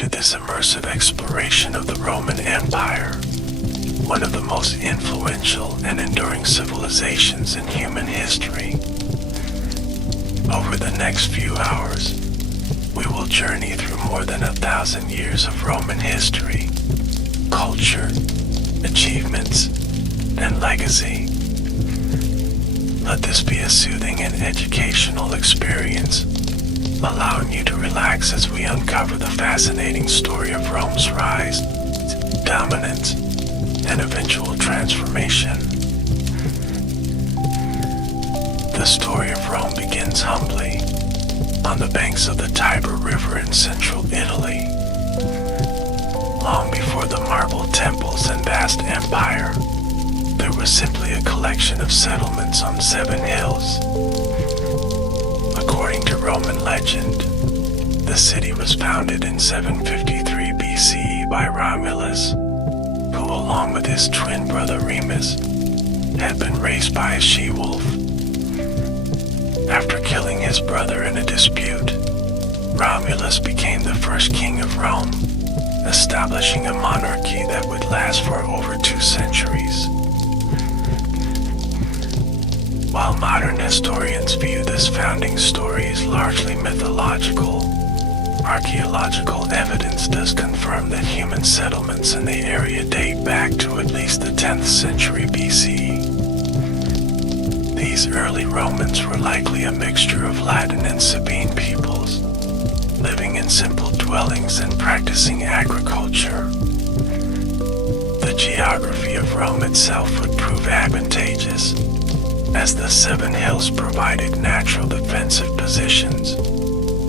to this immersive exploration of the Roman Empire, one of the most influential and enduring civilizations in human history. Over the next few hours, we will journey through more than 1,000 years of Roman history, culture, achievements, and legacy. Let this be a soothing and educational experience, allowing you to relax as we uncover the fascinating story of Rome's rise, dominance, and eventual transformation. The story of Rome begins humbly, on the banks of the Tiber River in central Italy. Long before the marble temples and vast empire, there was simply a collection of settlements on 7 hills. According to Roman legend, the city was founded in 753 BCE by Romulus, who along with his twin brother Remus, had been raised by a she-wolf. After killing his brother in a dispute, Romulus became the first king of Rome, establishing a monarchy that would last for over 2 centuries. While modern historians view this founding story as largely mythological, archaeological evidence does confirm that human settlements in the area date back to at least the 10th century BCE. These early Romans were likely a mixture of Latin and Sabine peoples, living in simple dwellings and practicing agriculture. The geography of Rome itself would prove advantageous, as the 7 hills provided natural defensive positions,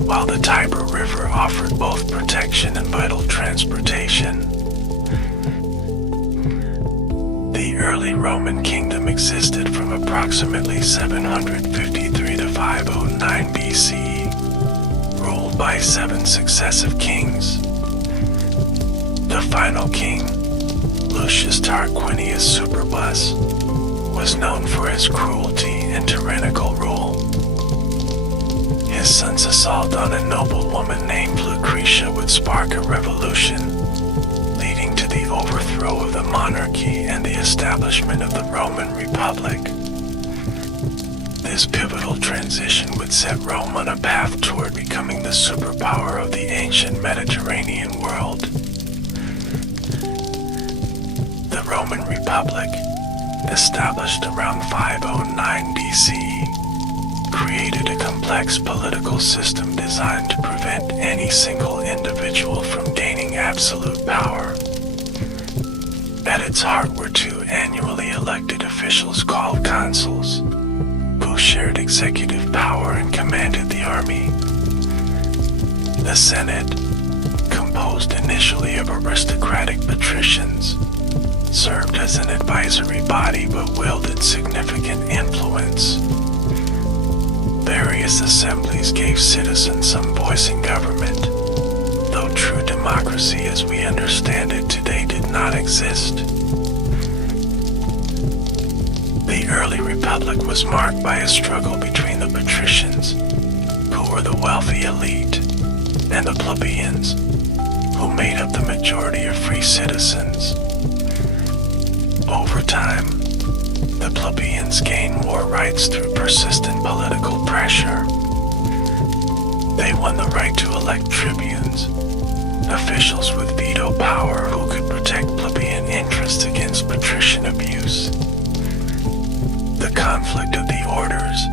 while the Tiber River offered both protection and vital transportation. The early Roman kingdom existed from approximately 753 to 509 BCE, ruled by 7 successive kings. The final king, Lucius Tarquinius Superbus, was known for his cruelty and tyrannical rule. His son's assault on a noblewoman named Lucretia would spark a revolution, leading to the overthrow of the monarchy and the establishment of the Roman Republic. This pivotal transition would set Rome on a path toward becoming the superpower of the ancient Mediterranean world. The Roman Republic, established around 509 BCE, created a complex political system designed to prevent any single individual from gaining absolute power. At its heart were 2 annually elected officials called consuls, who shared executive power and commanded the army. The Senate, composed initially of aristocratic patricians, served as an advisory body but wielded significant influence. Various assemblies gave citizens some voice in government, though true democracy as we understand it today did not exist. The early republic was marked by a struggle between the patricians, who were the wealthy elite, and the plebeians, who made up the majority of free citizens. Over time, the plebeians gained more rights through persistent political pressure. They won the right to elect tribunes, officials with veto power who could protect plebeian interests against patrician abuse. The conflict of the orders,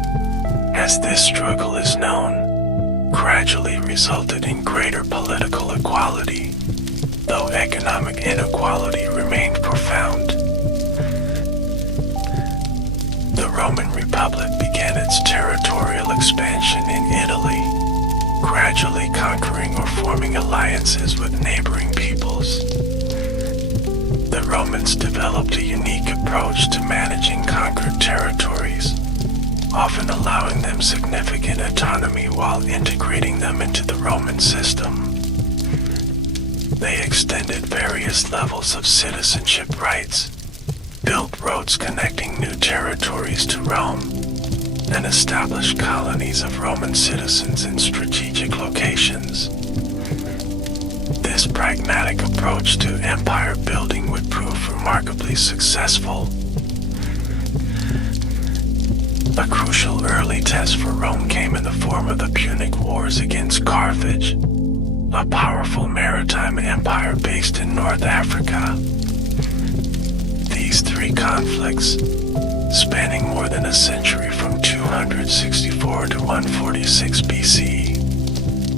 as this struggle is known, gradually resulted in greater political equality, though economic inequality remained profound. The Roman Republic began its territorial expansion in Italy, gradually conquering or forming alliances with neighboring peoples. The Romans developed a unique approach to managing conquered territories, often allowing them significant autonomy while integrating them into the Roman system. They extended various levels of citizenship rights, built roads connecting new territories to Rome, and established colonies of Roman citizens in strategic locations. This This pragmatic approach to empire building would prove remarkably successful. A crucial early test for Rome came in the form of the Punic Wars against Carthage, a powerful maritime empire based in North Africa. These three conflicts, spanning more than a century from 264 to 146 BCE,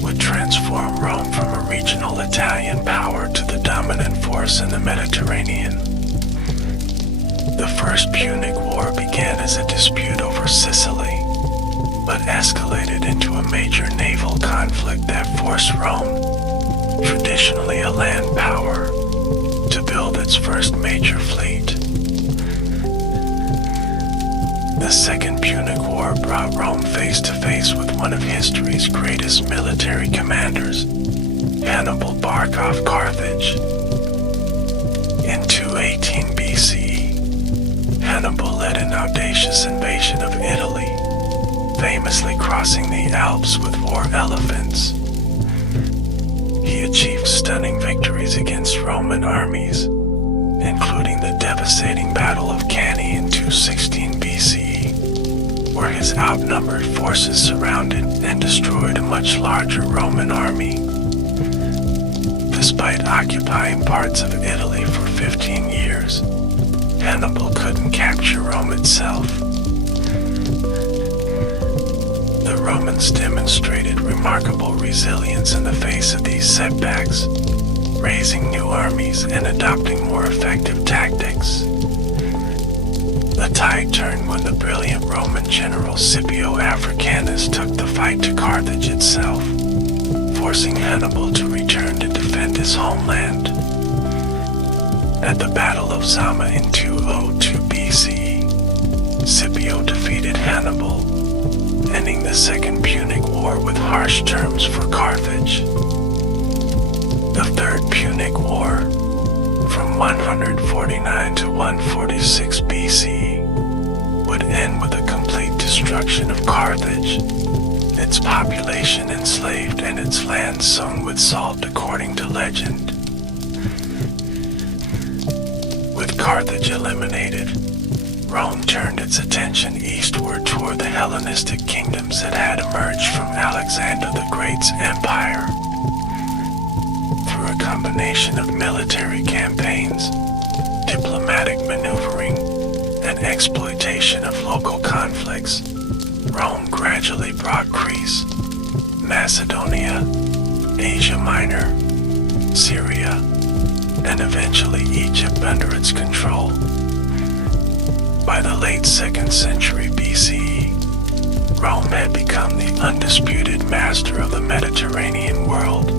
would transform Rome from a regional Italian power to the dominant force in the Mediterranean. The First Punic War began as a dispute over Sicily, but escalated into a major naval conflict that forced Rome, traditionally a land power, to build its first major fleet. The Second Punic War brought Rome face to face with one of history's greatest military commanders, Hannibal Barca of Carthage. In 218 BCE, Hannibal led an audacious invasion of Italy, famously crossing the Alps with 4 elephants. He achieved stunning victories against Roman armies, including the devastating Battle of Cannae in 216 BCE, where his outnumbered forces surrounded and destroyed a much larger Roman army. Despite occupying parts of Italy for 15 years, Hannibal couldn't capture Rome itself. The Romans demonstrated remarkable resilience in the face of these setbacks, raising new armies and adopting more effective tactics. The tide turned when the brilliant Roman general Scipio Africanus took the fight to Carthage itself, forcing Hannibal to return to defend his homeland. At the Battle of Zama in 202 BCE, Scipio defeated Hannibal, ending the Second Punic War with harsh terms for Carthage. The Third Punic War, from 149 to 146 BCE, would end with the complete destruction of Carthage, its population enslaved and its land sown with salt according to legend. With Carthage eliminated, Rome turned its attention eastward toward the Hellenistic kingdoms that had emerged from Alexander the Great's empire. Through a combination of military campaigns, diplomatic maneuvering, and exploitation of local conflicts, Rome gradually brought Greece, Macedonia, Asia Minor, Syria, and eventually Egypt under its control. By the late 2nd century BCE, Rome had become the undisputed master of the Mediterranean world,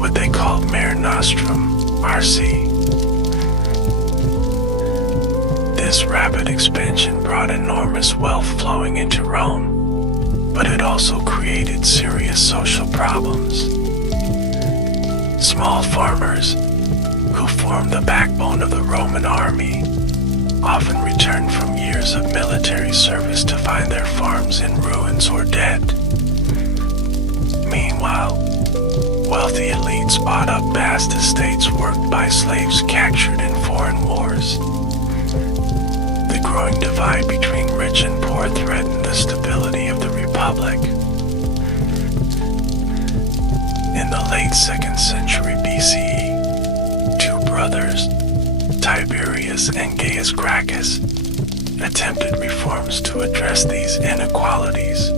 what they called Mare Nostrum, RC. This rapid expansion brought enormous wealth flowing into Rome, but it also created serious social problems. Small farmers, who formed the backbone of the Roman army, often returned from years of military service to find their farms in ruins or dead. Meanwhile, wealthy elites bought up vast estates worked by slaves captured in foreign wars. The growing divide between rich and poor threatened the stability of the Republic. In the late 2nd century BCE, 2 brothers, Tiberius and Gaius Gracchus, attempted reforms to address these inequalities.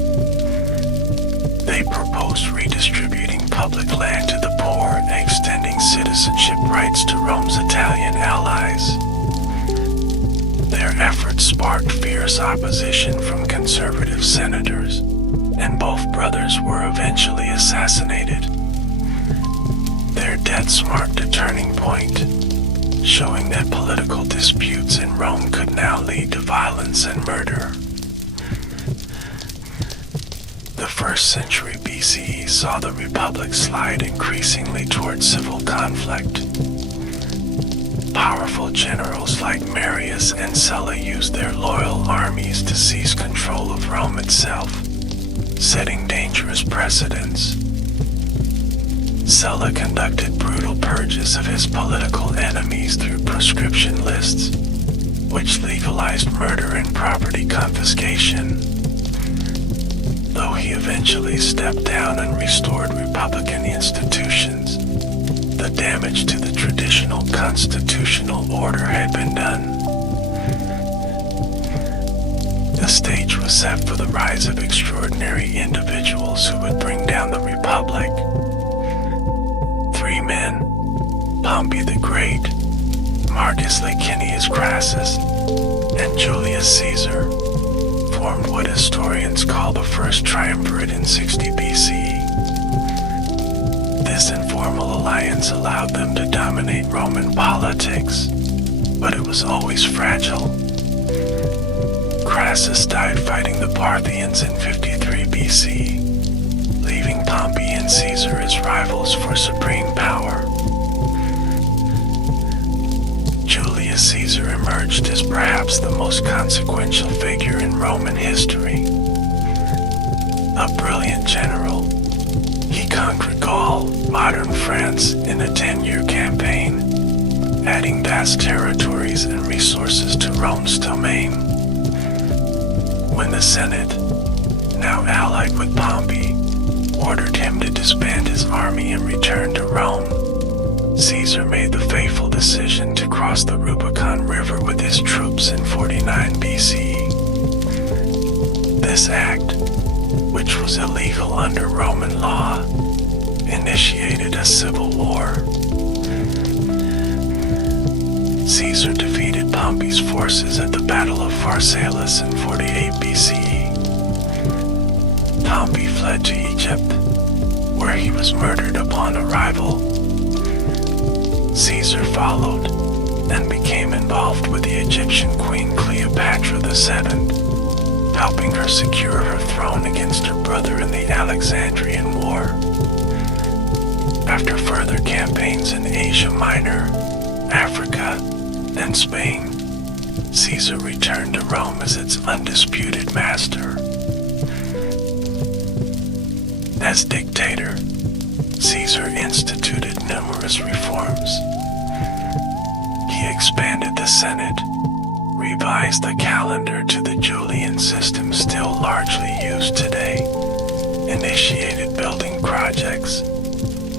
They proposed redistributing public land to the poor and extending citizenship rights to Rome's Italian allies. Their efforts sparked fierce opposition from conservative senators, and both brothers were eventually assassinated. Their deaths marked a turning point, showing that political disputes in Rome could now lead to violence and murder. The 1st century BCE saw the Republic slide increasingly toward civil conflict. Powerful generals like Marius and Sulla used their loyal armies to seize control of Rome itself, setting dangerous precedents. Sulla conducted brutal purges of his political enemies through proscription lists, which legalized murder and property confiscation. Though he eventually stepped down and restored republican institutions, the damage to the traditional constitutional order had been done. The stage was set for the rise of extraordinary individuals who would bring down the republic. 3 men, Pompey the Great, Marcus Licinius Crassus, and Julius Caesar, formed what historians call the First Triumvirate in 60 BCE. This informal alliance allowed them to dominate Roman politics, but it was always fragile. Crassus died fighting the Parthians in 53 BC, leaving Pompey and Caesar as rivals for supreme power. Julius Caesar emerged as perhaps the most consequential figure in Roman history. A brilliant general, he conquered Gaul, modern France, in a 10-year campaign, adding vast territories and resources to Rome's domain. When the Senate, now allied with Pompey, ordered him to disband his army and return to Rome, Caesar made the fateful decision to cross the Rubicon River with his troops in 49 BCE. This act, which was illegal under Roman law, initiated a civil war. Caesar defeated Pompey's forces at the Battle of Pharsalus in 48 BCE. Pompey fled to Egypt, where he was murdered upon arrival. Caesar followed and became involved with the Egyptian queen Cleopatra VII, helping her secure her throne against her brother in the Alexandrian War. After further campaigns in Asia Minor, Africa, and Spain, Caesar returned to Rome as its undisputed master. As dictator, Caesar instituted numerous reforms. He expanded the Senate, revised the calendar to the Julian system still largely used today, initiated building projects,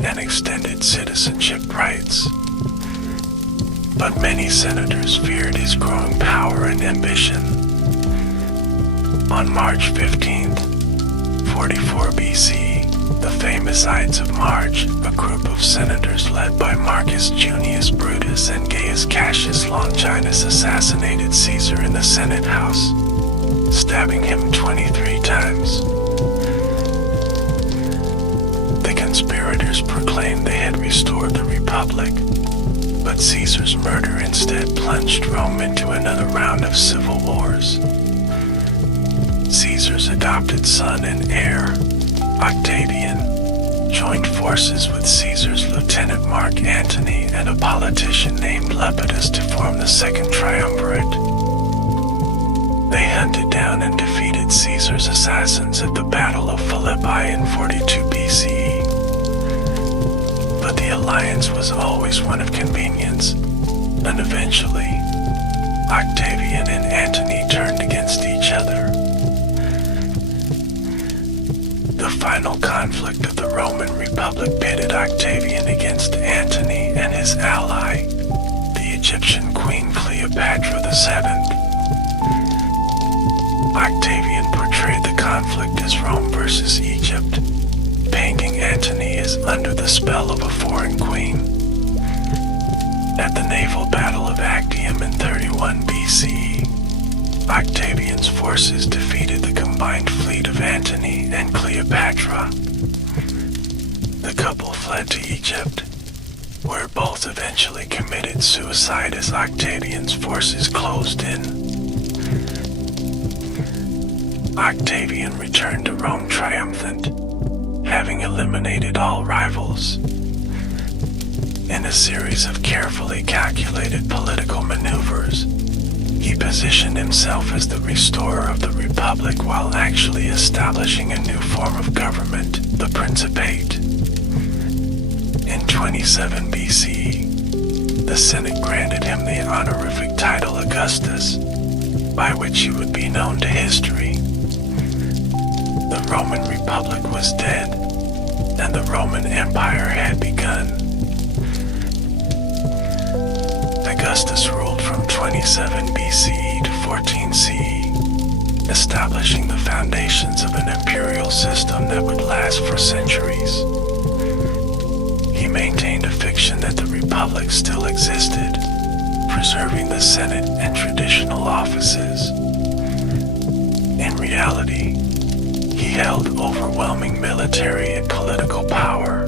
and extended citizenship rights. But many senators feared his growing power and ambition. On March 15th, 44 BC, the famous Ides of March, a group of senators led by Marcus Junius Brutus and Gaius Cassius Longinus assassinated Caesar in the Senate House, stabbing him 23 times. The conspirators proclaimed they had restored the Republic, but Caesar's murder instead plunged Rome into another round of civil wars. Caesar's adopted son and heir, Octavian, joined forces with Caesar's lieutenant Mark Antony and a politician named Lepidus to form the Second Triumvirate. They hunted down and defeated Caesar's assassins at the Battle of Philippi in 42 BCE. But the alliance was always one of convenience, and eventually, Octavian and Antony turned against each other. The final conflict of the Roman Republic pitted Octavian against Antony and his ally, the Egyptian queen Cleopatra VII. Octavian portrayed the conflict as Rome versus Egypt, painting Antony as under the spell of a foreign queen. At the naval battle of Actium in 31 BCE, Octavian's forces defeated the combined fleet of Antony and Cleopatra. The couple fled to Egypt, where both eventually committed suicide as Octavian's forces closed in. Octavian returned to Rome triumphant, having eliminated all rivals. In a series of carefully calculated political maneuvers, he positioned himself as the restorer of the Republic while actually establishing a new form of government, the Principate. 27 BCE, the Senate granted him the honorific title Augustus, by which he would be known to history. The Roman Republic was dead, and the Roman Empire had begun. Augustus ruled from 27 BCE to 14 CE, establishing the foundations of an imperial system that would last for centuries. He maintained a fiction that the Republic still existed, preserving the Senate and traditional offices. In reality, he held overwhelming military and political power,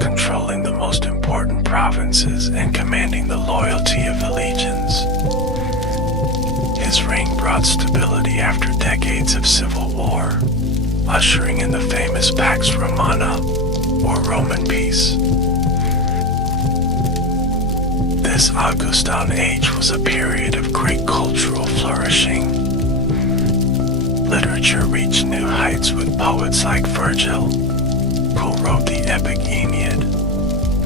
controlling the most important provinces and commanding the loyalty of the legions. His reign brought stability after decades of civil war, ushering in the famous Pax Romana, or Roman peace. This Augustan age was a period of great cultural flourishing. Literature reached new heights with poets like Virgil, who wrote the epic Aeneid,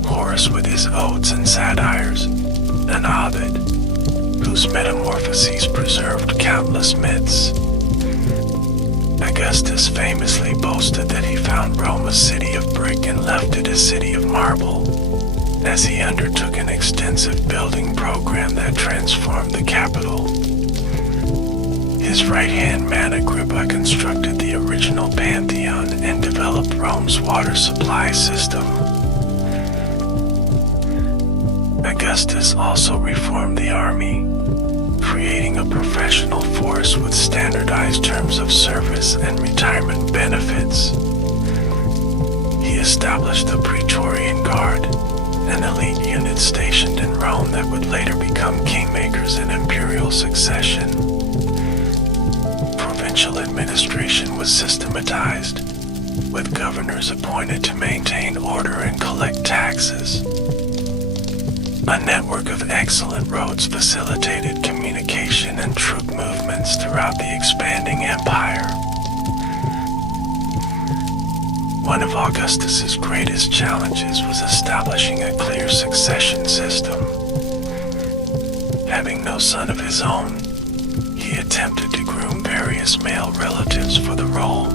Horace with his odes and satires, and Ovid, whose metamorphoses preserved countless myths. Augustus famously boasted that he found Rome a city of brick and left it a city of marble, as he undertook an extensive building program that transformed the capital. His right-hand man Agrippa constructed the original Pantheon and developed Rome's water supply system. Augustus also reformed the army, creating a professional force with standardized terms of service and retirement benefits. He established the Praetorian Guard, an elite unit stationed in Rome that would later become kingmakers in imperial succession. Provincial administration was systematized, with governors appointed to maintain order and collect taxes. A network of excellent roads facilitated communication and troop movements throughout the expanding empire. One of Augustus's greatest challenges was establishing a clear succession system. Having no son of his own, he attempted to groom various male relatives for the role.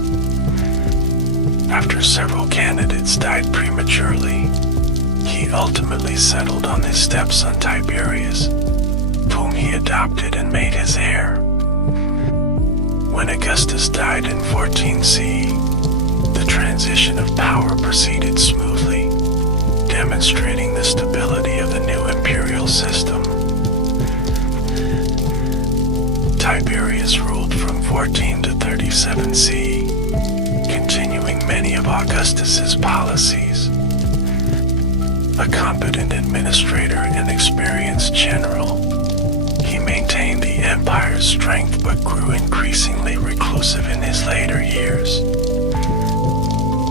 After several candidates died prematurely, he ultimately settled on his stepson Tiberius, whom he adopted and made his heir. When Augustus died in 14 CE, the transition of power proceeded smoothly, demonstrating the stability of the new imperial system. Tiberius ruled from 14 to 37 CE, continuing many of Augustus's policies. A competent administrator and experienced general, he maintained the empire's strength but grew increasingly reclusive in his later years.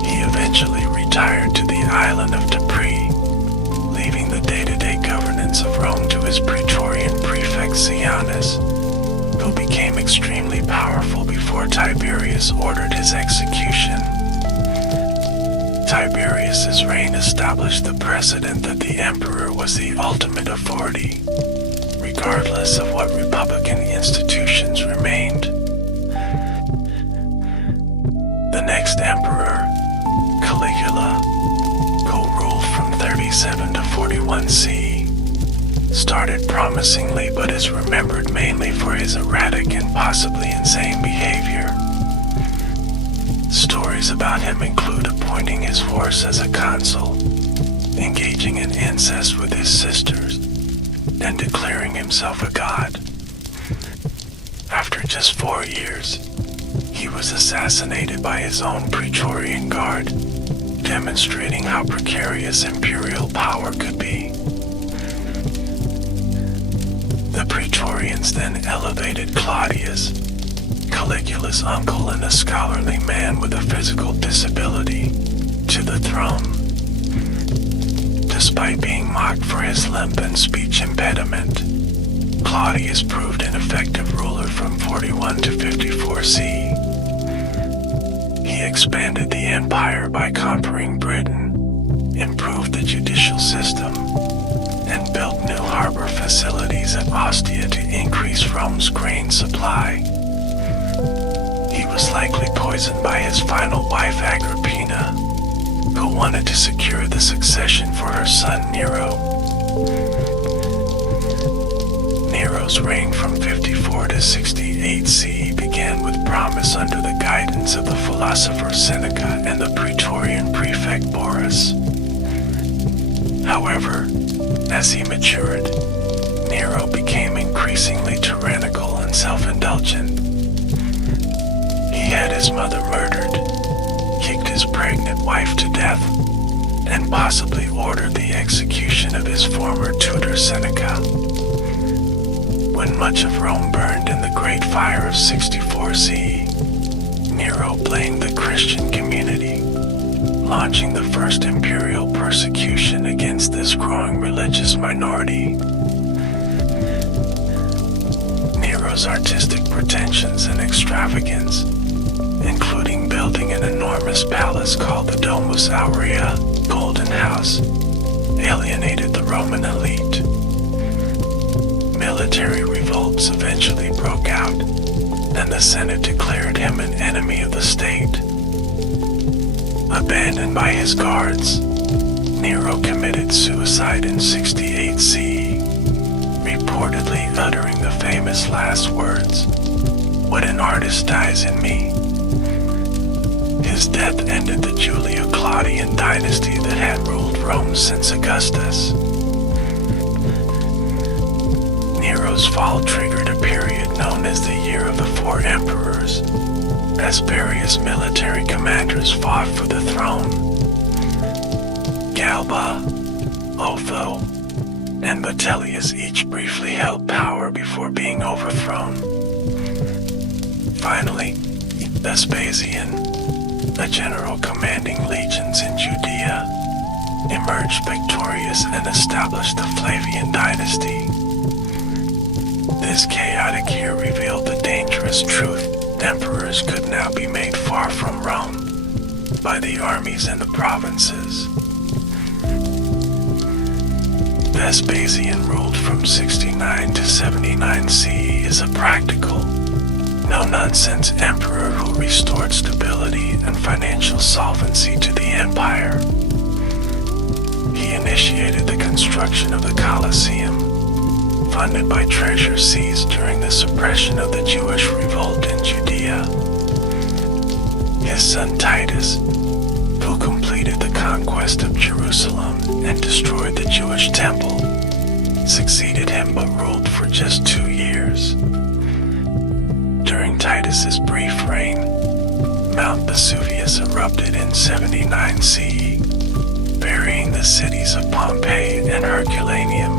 He eventually retired to the island of Capri, leaving the day-to-day governance of Rome to his Praetorian prefect Sejanus, who became extremely powerful before Tiberius ordered his execution. Tiberius's reign established the precedent that the emperor was the ultimate authority, regardless of what republican institutions remained. The next emperor, Caligula, who ruled from 37 to 41 CE, started promisingly but is remembered mainly for his erratic and possibly insane behavior. Stories about him include appointing his horse as a consul, engaging in incest with his sisters, and declaring himself a god. After just 4 years, he was assassinated by his own Praetorian Guard, demonstrating how precarious imperial power could be. The Praetorians then elevated Claudius, Caligula's uncle and a scholarly man with a physical disability, to the throne. Despite being mocked for his limp and speech impediment, Claudius proved an effective ruler from 41 to 54 CE. He expanded the empire by conquering Britain, improved the judicial system, and built new harbor facilities at Ostia to increase Rome's grain supply. He was likely poisoned by his final wife Agrippina, who wanted to secure the succession for her son Nero. Nero's reign from 54 to 68 CE began with promise under the guidance of the philosopher Seneca and the Praetorian prefect Borus. However, as he matured, Nero became increasingly tyrannical and self-indulgent. He had his mother murdered, kicked his pregnant wife to death, and possibly ordered the execution of his former tutor Seneca. When much of Rome burned in the Great Fire of 64 CE, Nero blamed the Christian community, launching the first imperial persecution against this growing religious minority. Nero's artistic pretensions and extravagance, including building an enormous palace called the Domus Aurea, Golden House, alienated the Roman elite. Military revolts eventually broke out, and the Senate declared him an enemy of the state. Abandoned by his guards, Nero committed suicide in 68 CE, reportedly uttering the famous last words, "What an artist dies in me." His death ended the Julio-Claudian dynasty that had ruled Rome since Augustus. Nero's fall triggered a period known as the Year of the Four Emperors, as various military commanders fought for the throne. Galba, Otho, and Vitellius each briefly held power before being overthrown. Finally, Vespasian, a general commanding legions in Judea, emerged victorious and established the Flavian dynasty. This chaotic year revealed the dangerous truth: emperors could now be made far from Rome by the armies in the provinces. Vespasian ruled from 69 to 79 CE as a practical, no-nonsense emperor who restored stability and financial solvency to the empire. He initiated the construction of the Colosseum, funded by treasure seized during the suppression of the Jewish revolt in Judea. His son Titus, who completed the conquest of Jerusalem and destroyed the Jewish temple, succeeded him but ruled for just 2 years. During Titus's brief reign, Mount Vesuvius erupted in 79 CE, burying the cities of Pompeii and Herculaneum.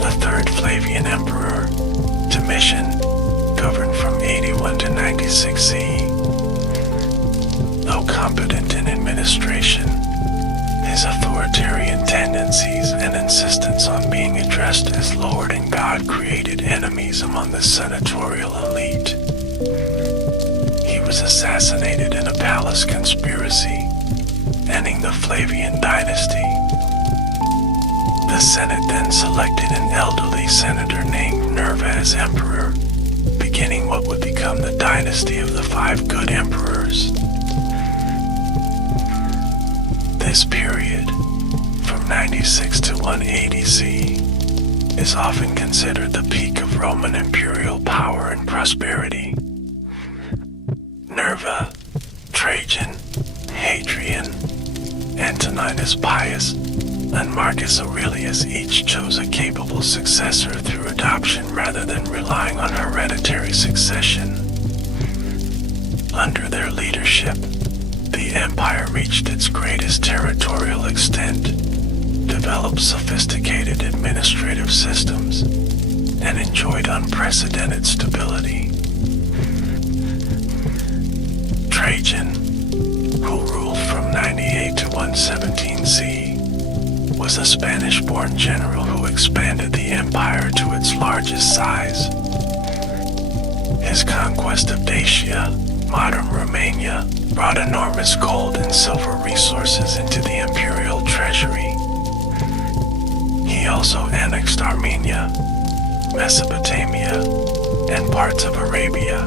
The third Flavian emperor, Domitian, governed from 81 to 96 CE. Though competent in administration, his authoritarian tendencies and insistence on being addressed as Lord and God created enemies among the senatorial elite. He was assassinated in a palace conspiracy, ending the Flavian dynasty. The Senate then selected an elderly senator named Nerva as emperor, beginning what would become the dynasty of the 5 good emperors. This period, from 96 to 180 CE, is often considered the peak of Roman imperial power and prosperity. Nerva, Trajan, Hadrian, Antoninus Pius, and Marcus Aurelius each chose a capable successor through adoption rather than relying on hereditary succession. Under their leadership, the empire reached its greatest territorial extent, developed sophisticated administrative systems, and enjoyed unprecedented stability. Trajan, who ruled from 98 to 117 CE, was a Spanish-born general who expanded the empire to its largest size. His conquest of Dacia, modern Romania, brought enormous gold and silver resources into the imperial treasury. He also annexed Armenia, Mesopotamia, and parts of Arabia,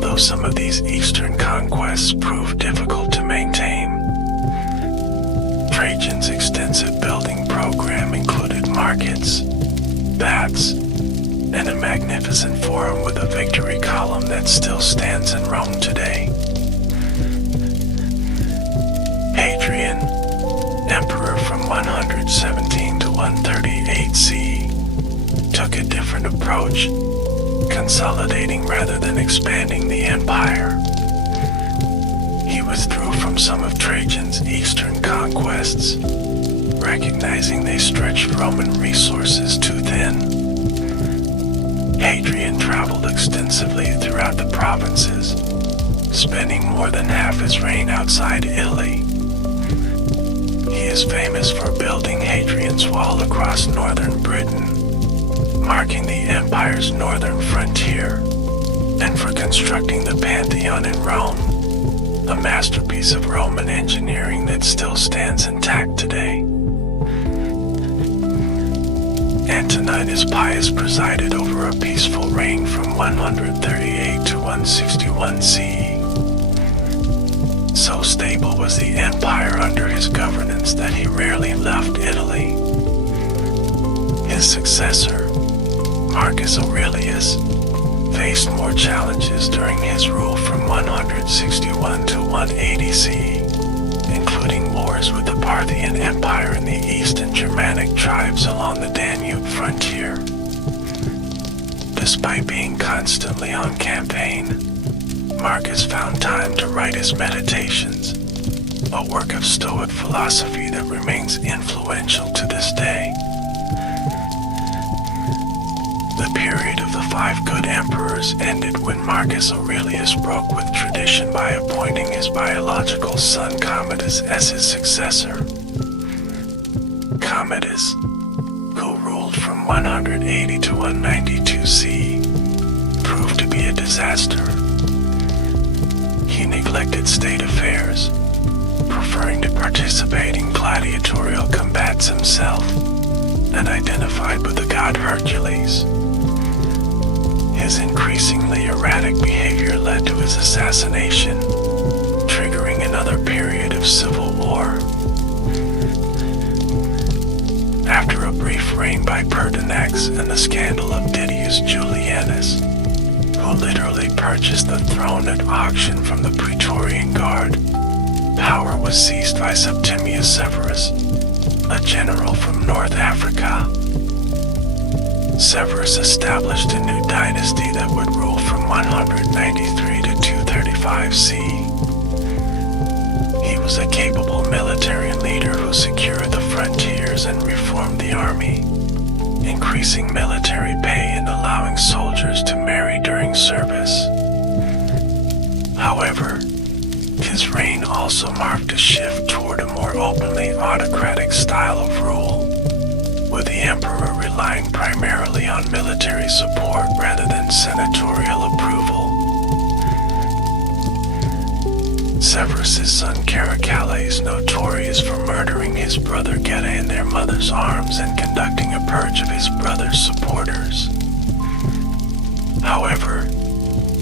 though some of these eastern conquests proved difficult to maintain. Trajan's extensive building program included markets, baths, and a magnificent forum with a victory column that still stands in Rome today. Hadrian, emperor from 117 to 138 CE, took a different approach, consolidating rather than expanding the empire. He withdrew from some of Trajan's eastern conquests, recognizing they stretched Roman resources too thin. Hadrian traveled extensively throughout the provinces, spending more than half his reign outside Italy. He is famous for building Hadrian's Wall across northern Britain, marking the empire's northern frontier, and for constructing the Pantheon in Rome, a masterpiece of Roman engineering that still stands intact today. Antoninus Pius presided over a peaceful reign from 138 to 161 CE. So stable was the empire under his governance that he rarely left Italy. His successor, Marcus Aurelius, faced more challenges during his rule from 161 to 180 CE, including wars with the Parthian Empire in the east and Germanic tribes along the Danube frontier. Despite being constantly on campaign, Marcus found time to write his Meditations, a work of Stoic philosophy that remains influential to this day. The period of the 5 good emperors ended when Marcus Aurelius broke with tradition by appointing his biological son Commodus as his successor. Commodus, who ruled from 180 to 192 CE, proved to be a disaster. He neglected state affairs, preferring to participate in gladiatorial combats himself, and identified with the god Hercules. His increasingly erratic behavior led to his assassination, triggering another period of civil war. After a brief reign by Pertinax and the scandal of Didius Julianus, who literally purchased the throne at auction from the Praetorian Guard, power was seized by Septimius Severus, a general from North Africa. Severus established a new dynasty that would rule from 193 to 235 CE. He was a capable military leader who secured the frontiers and reformed the army, increasing military pay and allowing soldiers to marry during service. However, his reign also marked a shift toward a more openly autocratic style of rule, with the emperor relying primarily on military support rather than senatorial approval. Severus's son Caracalla, notorious for murdering his brother Geta in their mother's arms and conducting a purge of his brother's supporters. However,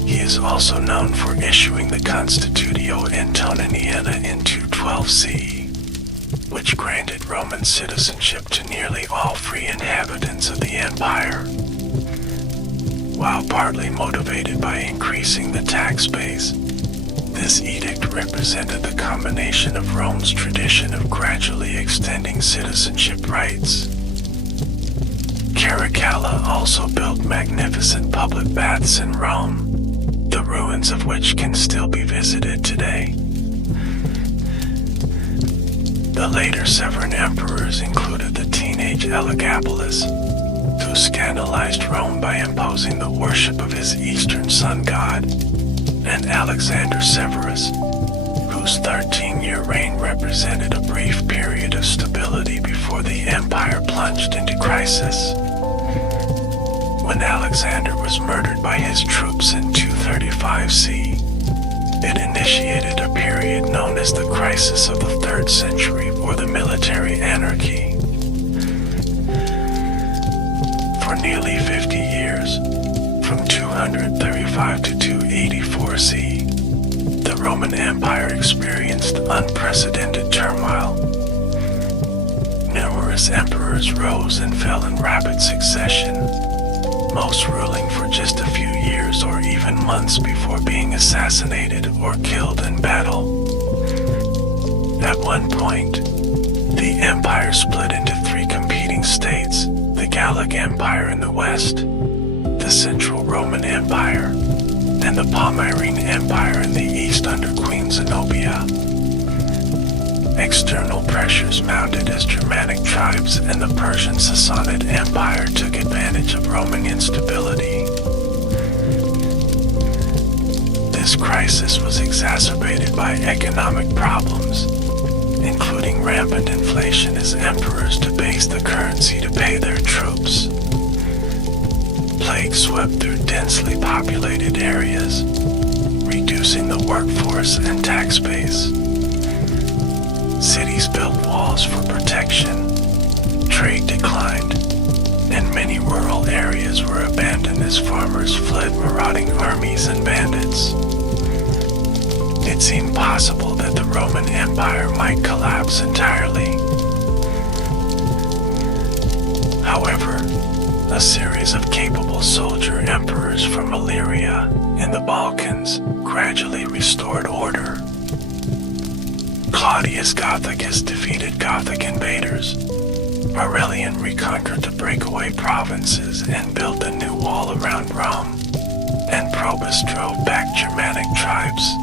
he is also known for issuing the Constitutio Antoniniana in 212 CE, which granted Roman citizenship to nearly all free inhabitants of the empire. While partly motivated by increasing the tax base, this edict represented the combination of Rome's tradition of gradually extending citizenship rights. Caracalla also built magnificent public baths in Rome, the ruins of which can still be visited today. The later Severan emperors included the teenage Elagabalus, who scandalized Rome by imposing the worship of his eastern sun god, and Alexander Severus, whose 13-year reign represented a brief period of stability before the empire plunged into crisis. When Alexander was murdered by his troops in 235 CE, It initiated a period known as the Crisis of the 3rd Century, or the Military Anarchy. For nearly 50 years, from 235 to 284 CE, the Roman Empire experienced unprecedented turmoil. Numerous emperors rose and fell in rapid succession, most ruling for just a few years or even months before being assassinated or killed in battle. At one point, the empire split into 3 competing states: the Gallic Empire in the west, the Central Roman Empire, and the Palmyrene Empire in the east under Queen Zenobia. External pressures mounted as Germanic tribes and the Persian Sassanid Empire took advantage of Roman instability. This crisis was exacerbated by economic problems, including rampant inflation as emperors debased the currency to pay their troops. Plague swept through densely populated areas, reducing the workforce and tax base. Cities built walls for protection, trade declined, and many rural areas were abandoned as farmers fled marauding armies and bandits. It seemed possible that the Roman Empire might collapse entirely. However, a series of capable soldier emperors from Illyria in the Balkans gradually restored order. Claudius Gothicus defeated Gothic invaders. Aurelian reconquered the breakaway provinces and built a new wall around Rome, and Probus drove back Germanic tribes.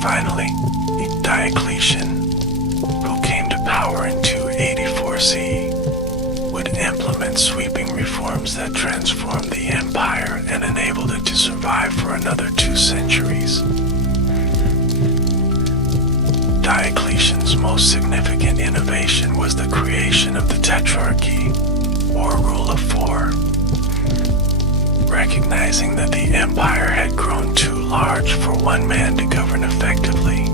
Finally, Diocletian, who came to power in 284 CE, would implement sweeping reforms that transformed the empire and enabled it to survive for another 2 centuries. Diocletian's most significant innovation was the creation of the Tetrarchy, or Rule of 4. Recognizing that the empire had grown too large for one man to govern effectively,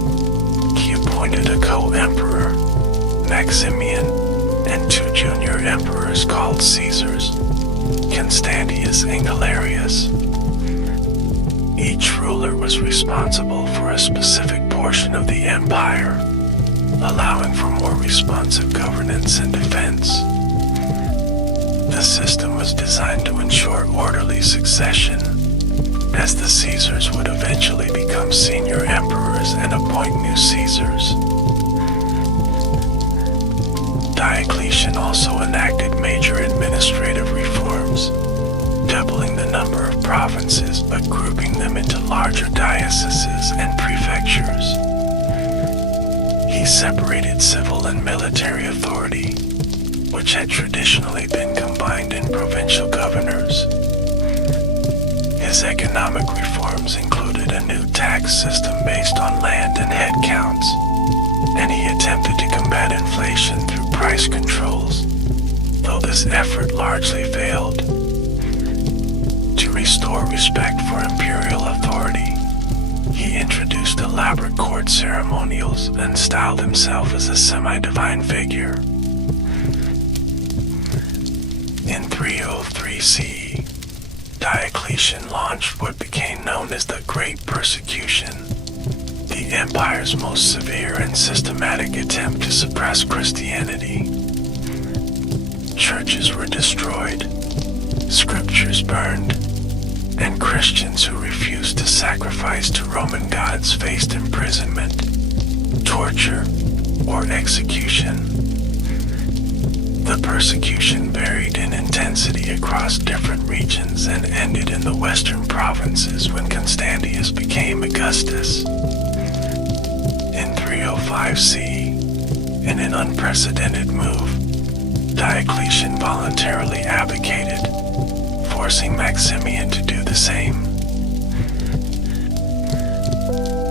he appointed a co-emperor, Maximian, and 2 junior emperors called Caesars, Constantius and Galerius. Each ruler was responsible for a specific portion of the empire, allowing for more responsive governance and defense. The system was designed to ensure orderly succession, as the Caesars would eventually become senior emperors and appoint new Caesars. Diocletian also enacted major administrative reforms, doubling the number of provinces but grouping them into larger dioceses and prefectures. He separated civil and military authority, which had traditionally been combined in provincial governors. His economic reforms included a new tax system based on land and head counts, and he attempted to combat inflation through price controls, though this effort largely failed. To restore respect for imperial authority, he introduced elaborate court ceremonials and styled himself as a semi-divine figure. In 303 CE, Diocletian launched what became known as the Great Persecution, the empire's most severe and systematic attempt to suppress Christianity. Churches were destroyed, scriptures burned, and Christians who refused to sacrifice to Roman gods faced imprisonment, torture, or execution. The persecution varied in intensity across different regions and ended in the western provinces when Constantius became Augustus. In 305 CE, in an unprecedented move, Diocletian voluntarily abdicated, forcing Maximian to do the same.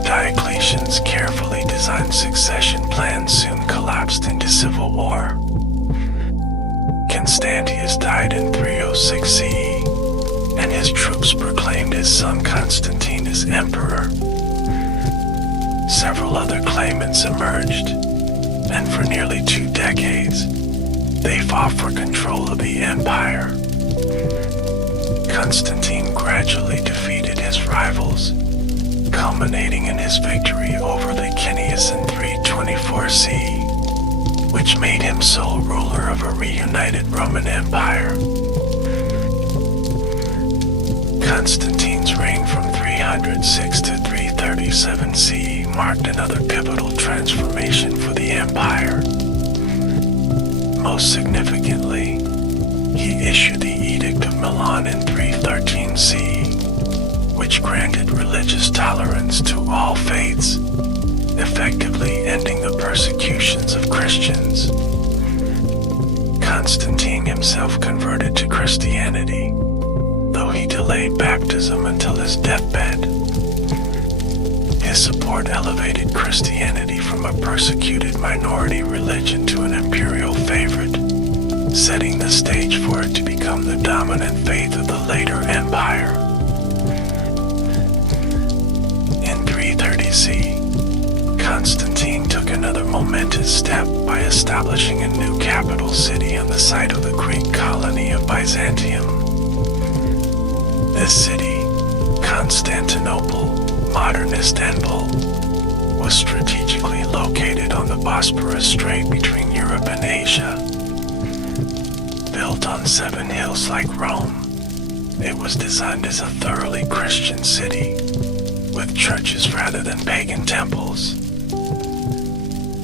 Diocletian's carefully designed succession plan soon collapsed into civil war. Constantius died in 306 CE, and and his troops proclaimed his son Constantine as emperor. Several other claimants emerged, and for nearly 2 decades, they fought for control of the empire. Constantine gradually defeated his rivals, culminating in his victory over Licinius in 324 CE, which made him sole ruler of a reunited Roman Empire. Constantine's reign from 306 to 337 CE marked another pivotal transformation for the empire. Most significantly, he issued the Edict of Milan in 313 CE, which granted religious tolerance to all faiths, effectively ending the persecutions of Christians. Constantine himself converted to Christianity, though he delayed baptism until his deathbed. His support elevated Christianity from a persecuted minority religion to an imperial favorite, setting the stage for it to become the dominant faith of the later empire. In 330 CE, Constantine took another momentous step by establishing a new capital city on the site of the Greek colony of Byzantium. This city, Constantinople, modern Istanbul, was strategically located on the Bosporus Strait between Europe and Asia. Built on 7 hills like Rome, it was designed as a thoroughly Christian city, with churches rather than pagan temples.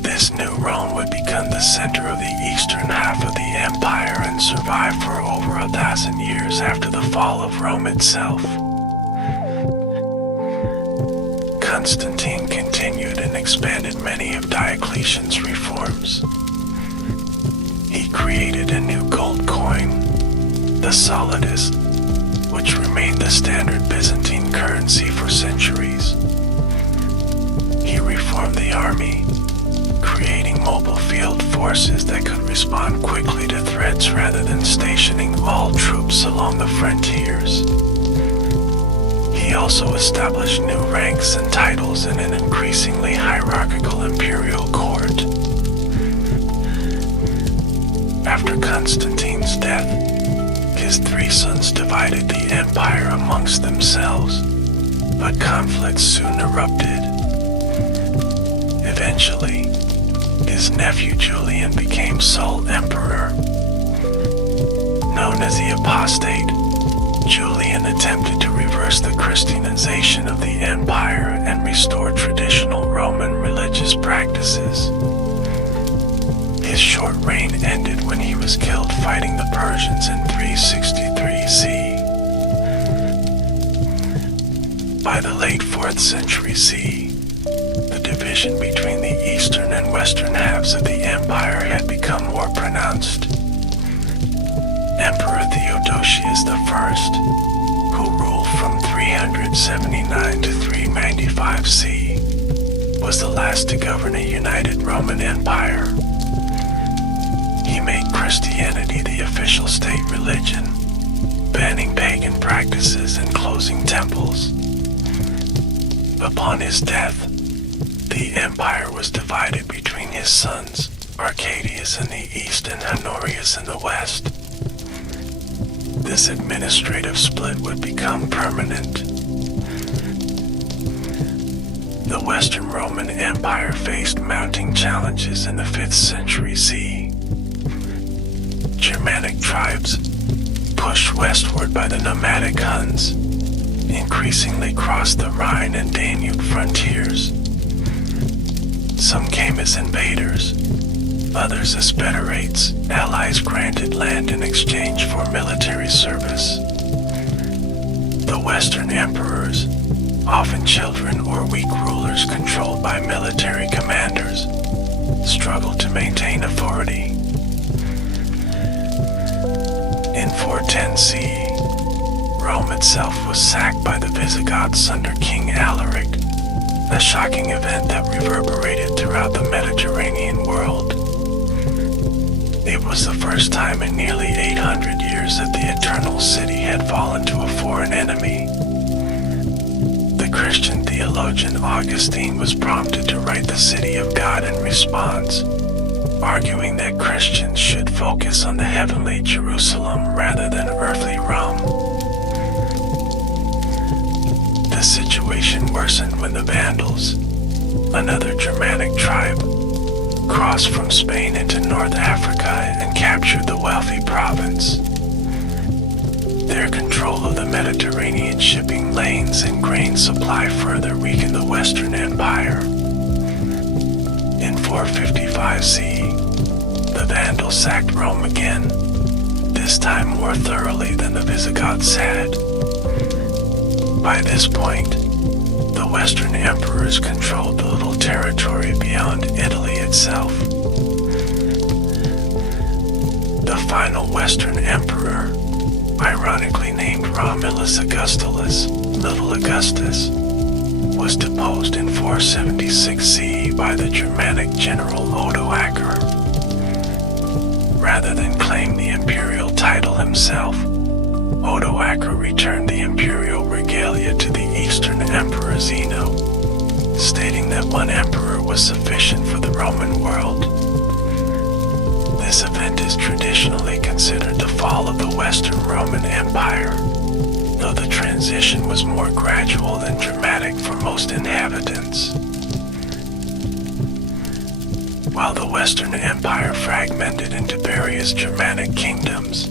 This new Rome would become the center of the eastern half of the empire and survive for over 1,000 years after the fall of Rome itself. Constantine continued and expanded many of Diocletian's reforms. He created a new gold coin, the solidus, which remained the standard Byzantine currency for centuries. He reformed the army, creating mobile field forces that could respond quickly to threats rather than stationing all troops along the frontiers. He also established new ranks and titles in an increasingly hierarchical imperial court. After Constantine's death, his 3 sons divided the empire amongst themselves, but conflict soon erupted. Eventually, his nephew Julian became sole emperor. Known as the Apostate, Julian attempted to reverse the Christianization of the empire and restore traditional Roman religious practices. His short reign ended when he was killed fighting the Persians in 363 CE. By the late 4th century CE, the division between the eastern and western halves of the empire had become more pronounced. Emperor Theodosius I, who ruled from 379 to 395 CE, was the last to govern a united Roman Empire. He made Christianity the official state religion, banning pagan practices and closing temples. Upon his death, the empire was divided between his sons, Arcadius in the east and Honorius in the west. This administrative split would become permanent. The Western Roman Empire faced mounting challenges in the 5th century CE. Germanic tribes, pushed westward by the nomadic Huns, increasingly crossed the Rhine and Danube frontiers. Some came as invaders, others as federates, allies granted land in exchange for military service. The Western emperors, often children or weak rulers controlled by military commanders, struggled to maintain authority. In 410 CE, Rome itself was sacked by the Visigoths under King Alaric, a shocking event that reverberated throughout the Mediterranean world. It was the first time in nearly 800 years that the Eternal City had fallen to a foreign enemy. The Christian theologian Augustine was prompted to write the City of God in response, arguing that Christians should focus on the heavenly Jerusalem rather than earthly Rome. The situation worsened when the Vandals, another Germanic tribe, crossed from Spain into North Africa and captured the wealthy province. Their control of the Mediterranean shipping lanes and grain supply further weakened the Western Empire. In 455 CE, the Vandals sacked Rome again, this time more thoroughly than the Visigoths had. By this point, the Western emperors controlled the little territory beyond Italy itself. The final Western emperor, ironically named Romulus Augustulus, Little Augustus, was deposed in 476 CE by the Germanic general Odoacer. Rather than claim the imperial title himself, Odoacer returned the imperial regalia to the Eastern Emperor Zeno, stating that one emperor was sufficient for the Roman world. This event is traditionally considered the fall of the Western Roman Empire, though the transition was more gradual than dramatic for most inhabitants. While the Western Empire fragmented into various Germanic kingdoms,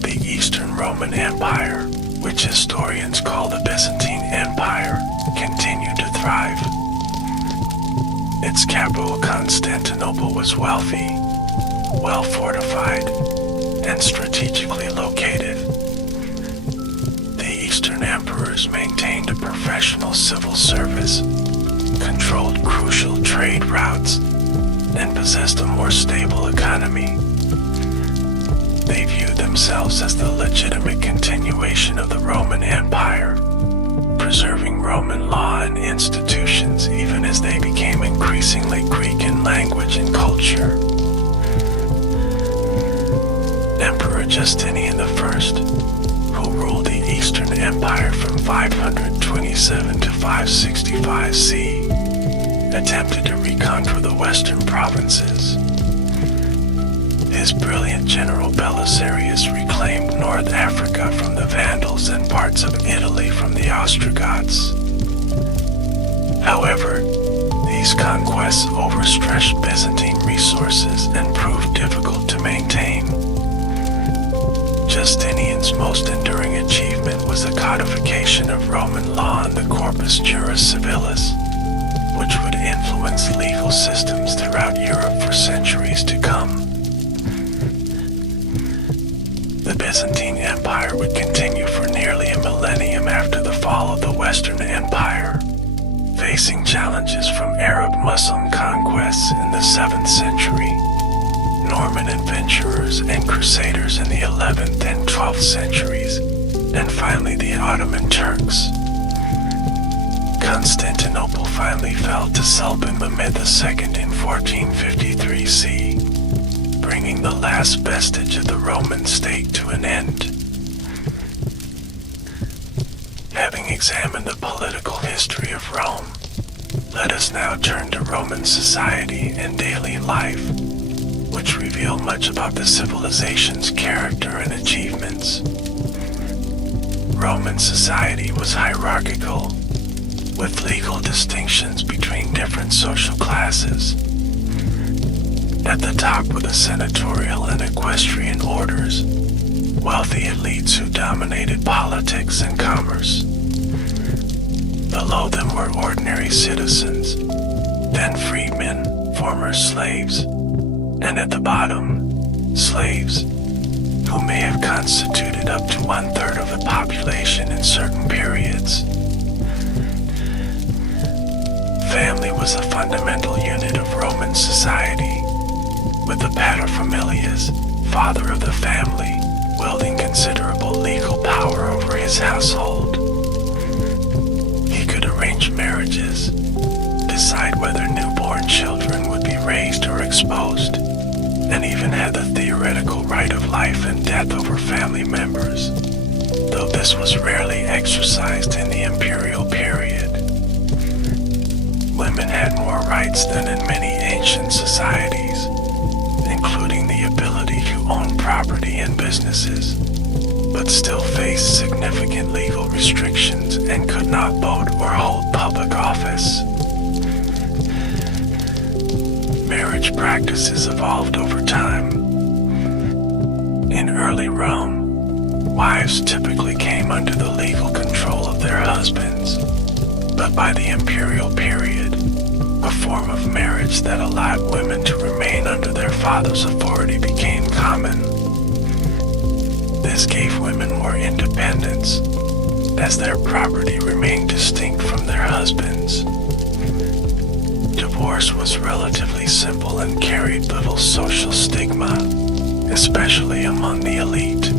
the Eastern Roman Empire, which historians call the Byzantine Empire, continued to thrive. Its capital Constantinople was wealthy, well fortified, and strategically located. The Eastern emperors maintained a professional civil service, controlled crucial trade routes, and possessed a more stable economy. They viewed themselves as the legitimate continuation of the Roman Empire, preserving Roman law and institutions even as they became increasingly Greek in language and culture. Emperor Justinian I, who ruled the Eastern Empire from 527 to 565 CE, attempted to reconquer the western provinces. His brilliant general Belisarius reclaimed North Africa from the Vandals and parts of Italy from the Ostrogoths. However, these conquests overstretched Byzantine resources and proved difficult to maintain. Justinian's most enduring achievement was the codification of Roman law in the Corpus Juris Civilis, which would influence legal systems throughout Europe for centuries to come. The Byzantine Empire would continue for nearly a millennium after the fall of the Western Empire, facing challenges from Arab-Muslim conquests in the 7th century, Norman adventurers and crusaders in the 11th and 12th centuries, and finally the Ottoman Turks. Constantinople finally fell to Sultan Mehmed II in 1453 CE, bringing the last vestige of the Roman state to an end. Having examined the political history of Rome, let us now turn to Roman society and daily life, which reveal much about the civilization's character and achievements. Roman society was hierarchical, with legal distinctions between different social classes. At the top were the senatorial and equestrian orders, wealthy elites who dominated politics and commerce. Below them were ordinary citizens, then freedmen, former slaves, and at the bottom, slaves, who may have constituted up to 1/3 of the population in certain periods. Family was a fundamental unit of Roman society, with the paterfamilias, father of the family, wielding considerable legal power over his household. He could arrange marriages, decide whether newborn children would be raised or exposed, and even had the theoretical right of life and death over family members, though this was rarely exercised in the imperial period. Women had more rights than in many ancient societies, including the ability to own property and businesses, but still faced significant legal restrictions and could not vote or hold public office. Marriage practices evolved over time. In early Rome, wives typically came under the legal control of their husbands, but by the imperial period, a form of marriage that allowed women to remain under their father's authority became common. This gave women more independence, as their property remained distinct from their husbands. Divorce was relatively simple and carried little social stigma, especially among the elite.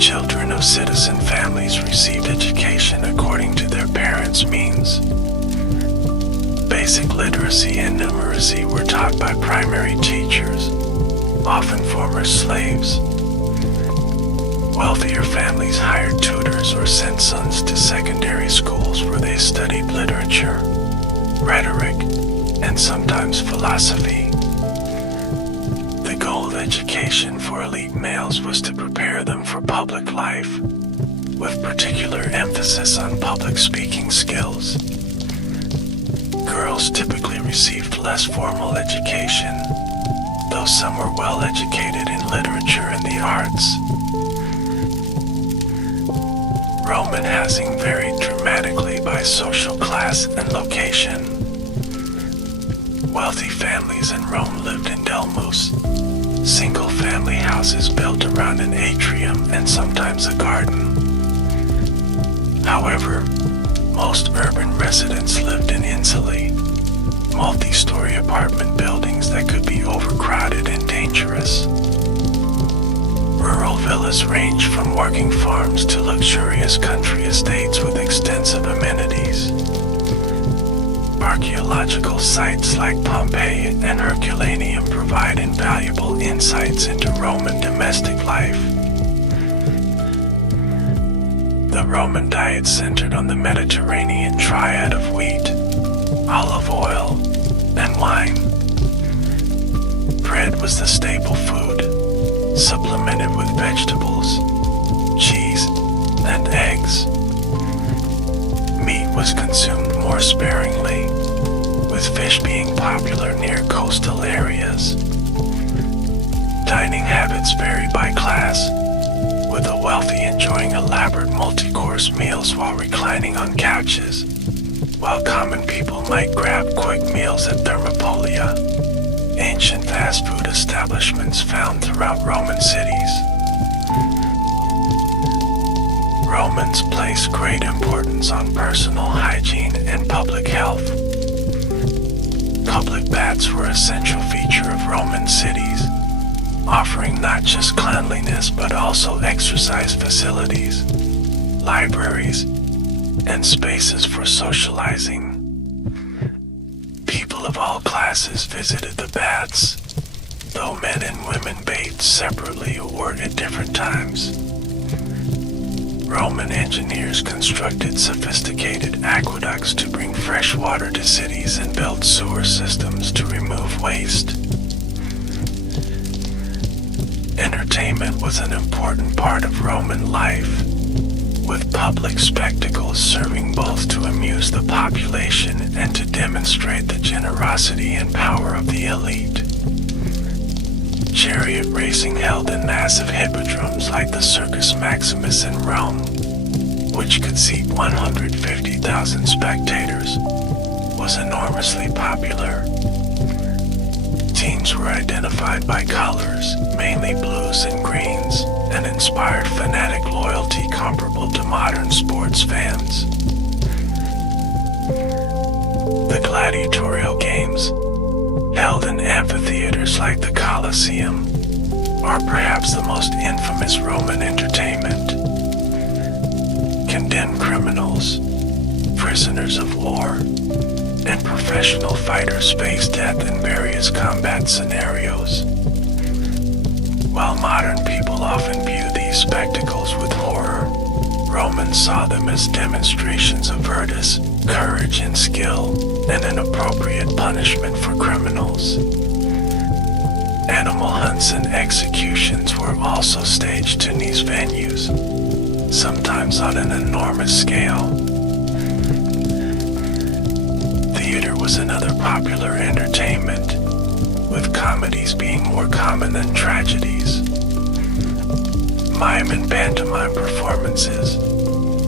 Children of citizen families received education according to their parents' means. Basic literacy and numeracy were taught by primary teachers, often former slaves. Wealthier families hired tutors or sent sons to secondary schools where they studied literature, rhetoric, and sometimes philosophy. The goal of education for elite males was to prepare them for public life, with particular emphasis on public speaking skills. Girls typically received less formal education, though some were well educated in literature and the arts. Roman housing varied dramatically by social class and location. Wealthy families in Rome lived in domus, single-family houses built around an atrium and sometimes a garden. However, most urban residents lived in insulae, multi-story apartment buildings that could be overcrowded and dangerous. Rural villas ranged from working farms to luxurious country estates with extensive amenities. Archaeological sites like Pompeii and Herculaneum provide invaluable insights into Roman domestic life. The Roman diet centered on the Mediterranean triad of wheat, olive oil, and wine. Bread was the staple food, supplemented with vegetables, cheese, and eggs. Meat was consumed more sparingly, with fish being popular near coastal areas. Dining habits varied by class, with the wealthy enjoying elaborate multi-course meals while reclining on couches, while common people might grab quick meals at Thermopolia, ancient fast food establishments found throughout Roman cities. Romans placed great importance on personal hygiene and public health. Public baths were an essential feature of Roman cities, offering not just cleanliness but also exercise facilities, libraries, and spaces for socializing. People of all classes visited the baths, though men and women bathed separately or at different times. Roman engineers constructed sophisticated aqueducts to bring fresh water to cities and built sewer systems to remove waste. Entertainment was an important part of Roman life, with public spectacles serving both to amuse the population and to demonstrate the generosity and power of the elite. Chariot racing held in massive hippodromes like the Circus Maximus in Rome, which could seat 150,000 spectators, was enormously popular. Teams were identified by colors, mainly blues and greens, and inspired fanatic loyalty comparable to modern sports fans. The gladiatorial games, held in amphitheaters like the Colosseum, are perhaps the most infamous Roman entertainment. Condemned criminals, prisoners of war, and professional fighters faced death in various combat scenarios. While modern people often view these spectacles with horror, Romans saw them as demonstrations of virtus, courage, and skill, and an appropriate punishment for criminals. Animal hunts and executions were also staged in these venues, sometimes on an enormous scale. Theater was another popular entertainment, with comedies being more common than tragedies. Mime and pantomime performances,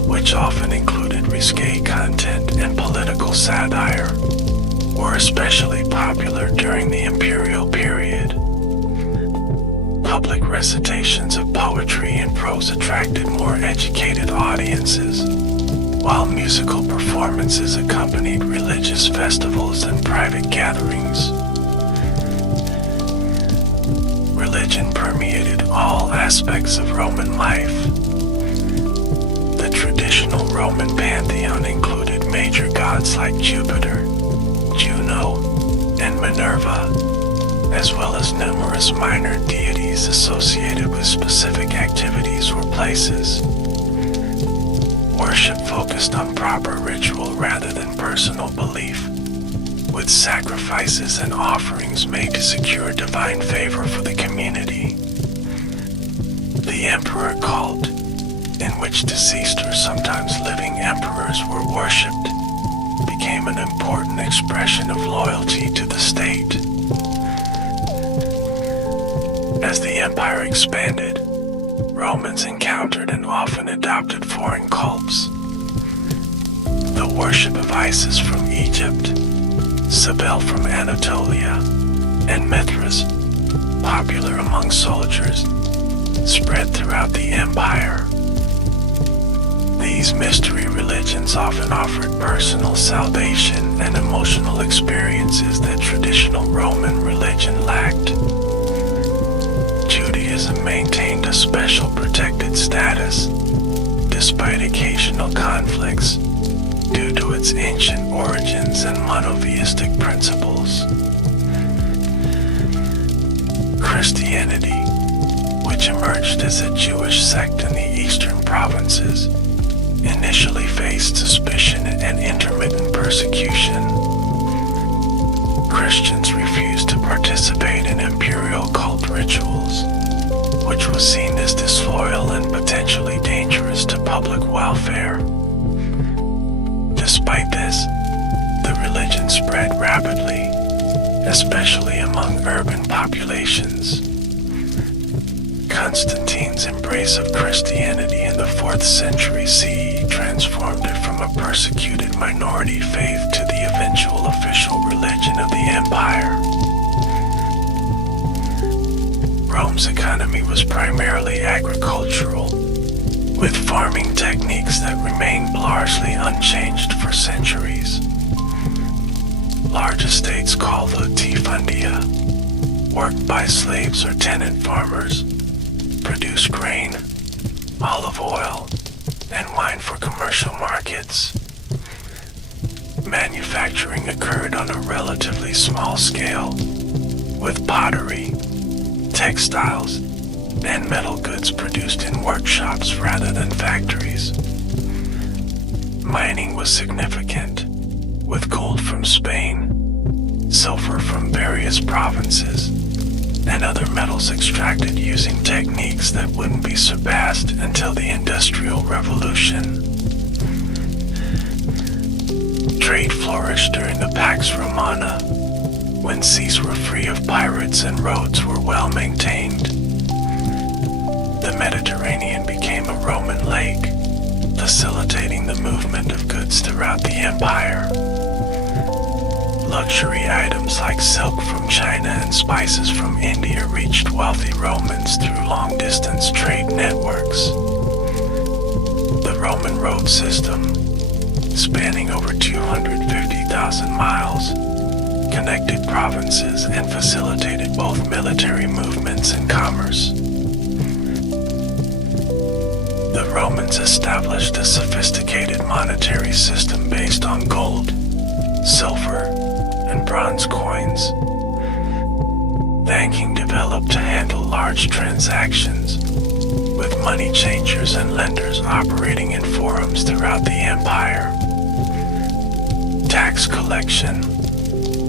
which often included risque content and political satire, were especially popular during the imperial period. Public recitations of poetry and prose attracted more educated audiences, while musical performances accompanied religious festivals and private gatherings. Religion permeated all aspects of Roman life. The traditional Roman pantheon included major gods like Jupiter, Juno, and Minerva, as well as numerous minor deities associated with specific activities or places. Worship focused on proper ritual rather than personal belief, with sacrifices and offerings made to secure divine favor for the community. The emperor cult, in which deceased or sometimes living emperors were worshipped, became an important expression of loyalty to the state. As the empire expanded, Romans encountered and often adopted foreign cults. The worship of Isis from Egypt, Cybele from Anatolia, and Mithras, popular among soldiers, spread throughout the empire. These mystery religions often offered personal salvation and emotional experiences that traditional Roman religion lacked. Judaism maintained a special protected status, despite occasional conflicts, due to its ancient origins and monotheistic principles. Christianity, which emerged as a Jewish sect in the eastern provinces, initially faced suspicion and intermittent persecution. Christians refused to participate in imperial cult rituals, which was seen as disloyal and potentially dangerous to public welfare. Despite this, the religion spread rapidly, especially among urban populations. Constantine's embrace of Christianity in the 4th century CE transformed it from a persecuted minority faith to the eventual official religion of the empire. Rome's economy was primarily agricultural, with farming techniques that remained largely unchanged for centuries. Large estates called latifundia, worked by slaves or tenant farmers, produced grain, olive oil, and wine for commercial markets. Manufacturing occurred on a relatively small scale, with pottery, textiles, and metal goods produced in workshops rather than factories. Mining was significant, with gold from Spain, silver from various provinces, and other metals extracted using techniques that wouldn't be surpassed until the Industrial Revolution. Trade flourished during the Pax Romana, when seas were free of pirates and roads were well maintained. The Mediterranean became a Roman lake, facilitating the movement of goods throughout the empire. Luxury items like silk from China and spices from India reached wealthy Romans through long-distance trade networks. The Roman road system, spanning over 250,000 miles, connected provinces and facilitated both military movements and commerce. The Romans established a sophisticated monetary system based on gold, silver, and bronze coins. Banking developed to handle large transactions, with money changers and lenders operating in forums throughout the empire. Tax collection,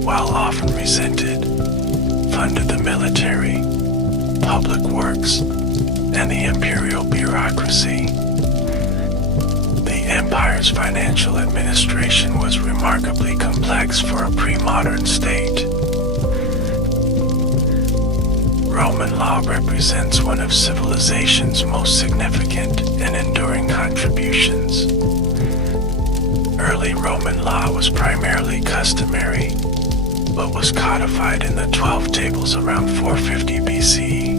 while often resented, funded the military, public works, and the imperial bureaucracy. The empire's financial administration was remarkably complex for a pre-modern state. Roman law represents one of civilization's most significant and enduring contributions. Early Roman law was primarily customary, but was codified in the 12 tables around 450 BCE.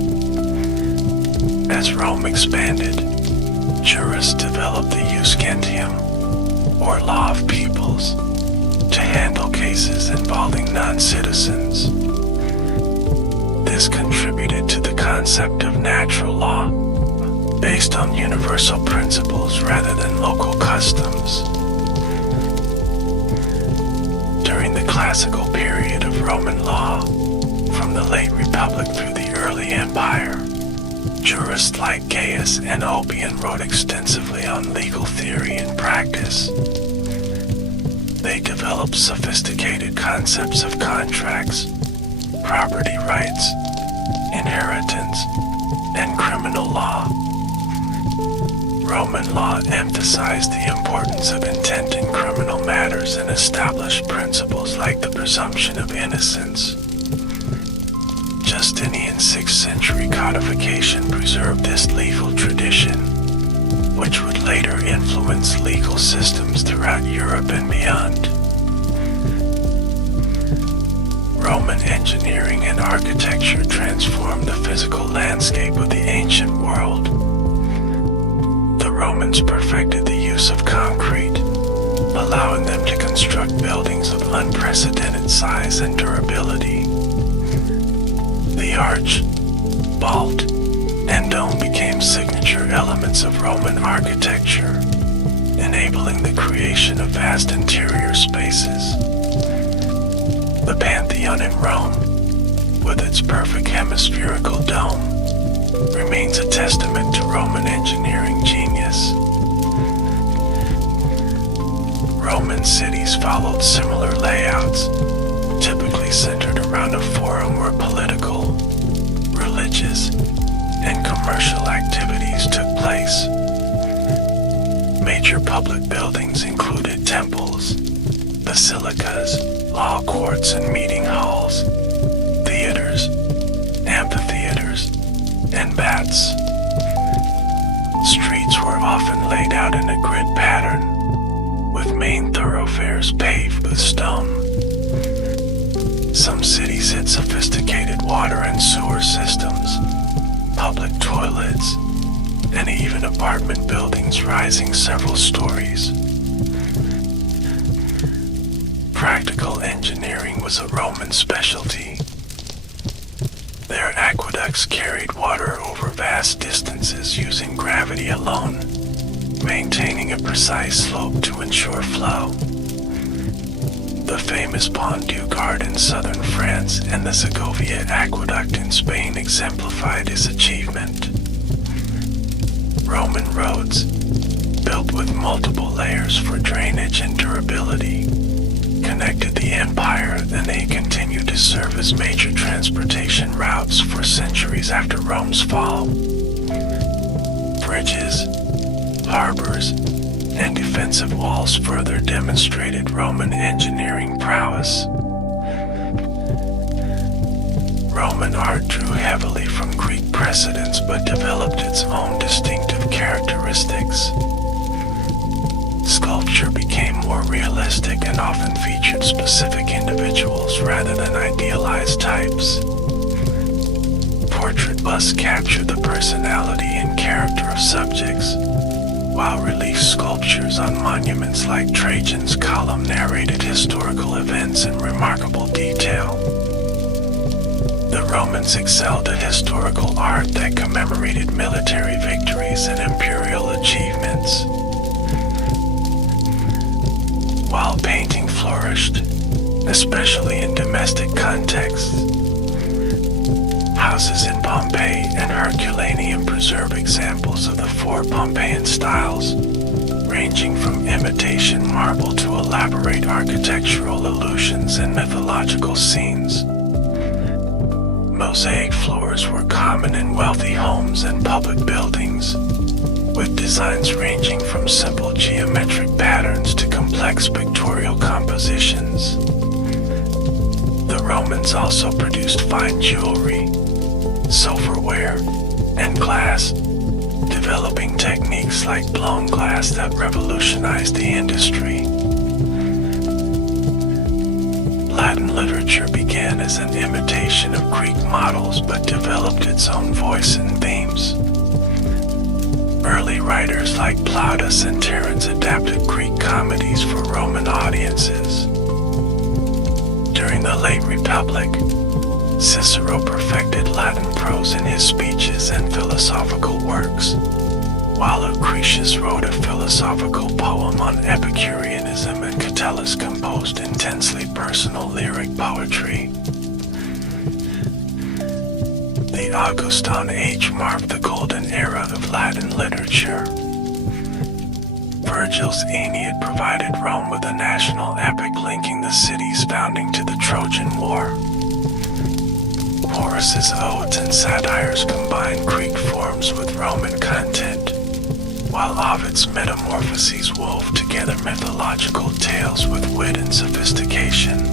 As Rome expanded, jurists developed the jus gentium, or law of peoples, to handle cases involving non-citizens. This contributed to the concept of natural law, based on universal principles rather than local customs. During the classical period of Roman law, from the late Republic through the early Empire, jurists like Gaius and Ulpian wrote extensively on legal theory and practice. They developed sophisticated concepts of contracts, property rights, inheritance, and criminal law. Roman law emphasized the importance of intent in criminal matters and established principles like the presumption of innocence. Justinian's 6th century codification preserved this legal tradition, which would later influence legal systems throughout Europe and beyond. Roman engineering and architecture transformed the physical landscape of the ancient world. The Romans perfected the use of concrete, allowing them to construct buildings of unprecedented size and durability. The arch, vault, and dome became signature elements of Roman architecture, enabling the creation of vast interior spaces. The Pantheon in Rome, with its perfect hemispherical dome, remains a testament to Roman engineering genius. Roman cities followed similar layouts, typically centered around a forum where political, religious, and commercial activities took place. Major public buildings included temples, basilicas, law courts and meeting halls, theaters, amphitheaters, and baths. Streets were often laid out in a grid pattern, with main thoroughfares paved with stone. Some cities had sophisticated water and sewer systems, public toilets, and even apartment buildings rising several stories. Practical engineering was a Roman specialty. Their aqueducts carried water over vast distances using gravity alone, maintaining a precise slope to ensure flow. The famous Pont du Gard in southern France and the Segovia Aqueduct in Spain exemplified his achievement. Roman roads, built with multiple layers for drainage and durability, connected the empire, and they continued to serve as major transportation routes for centuries after Rome's fall. Bridges, harbors, and defensive walls further demonstrated Roman engineering prowess. Roman art drew heavily from Greek precedents but developed its own distinctive characteristics. Sculpture became more realistic and often featured specific individuals rather than idealized types. Portrait busts captured the personality and character of subjects, while relief sculptures on monuments like Trajan's Column narrated historical events in remarkable detail. The Romans excelled at historical art that commemorated military victories and imperial achievements, while painting flourished flourished, especially in domestic contexts. Houses in Pompeii and Herculaneum preserve examples of the four Pompeian styles, ranging from imitation marble to elaborate architectural allusions and mythological scenes. Mosaic floors were common in wealthy homes and public buildings, with designs ranging from simple geometric patterns to complex pictorial compositions. The Romans also produced fine jewelry, silverware, and glass, developing techniques like blown glass that revolutionized the industry. Latin literature began as an imitation of Greek models but developed its own voice and themes. Early writers like Plautus and Terence adapted Greek comedies for Roman audiences. During the late Republic, Cicero perfected Latin prose in his speeches and philosophical works, while Lucretius wrote a philosophical poem on Epicureanism and Catullus composed intensely personal lyric poetry. The Augustan Age marked the golden era of Latin literature. Virgil's Aeneid provided Rome with a national epic linking the city's founding to the Trojan War. Horace's odes and satires combined Greek forms with Roman content, while Ovid's Metamorphoses wove together mythological tales with wit and sophistication.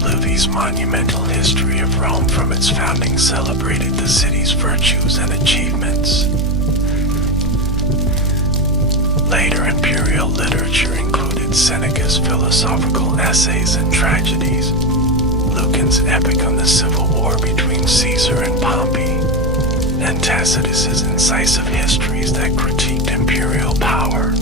Livy's monumental history of Rome from its founding celebrated the city's virtues and achievements. Later imperial literature included Seneca's philosophical essays and tragedies, Lucan's epic on the civil war between Caesar and Pompey, and Tacitus's incisive histories that critiqued imperial power.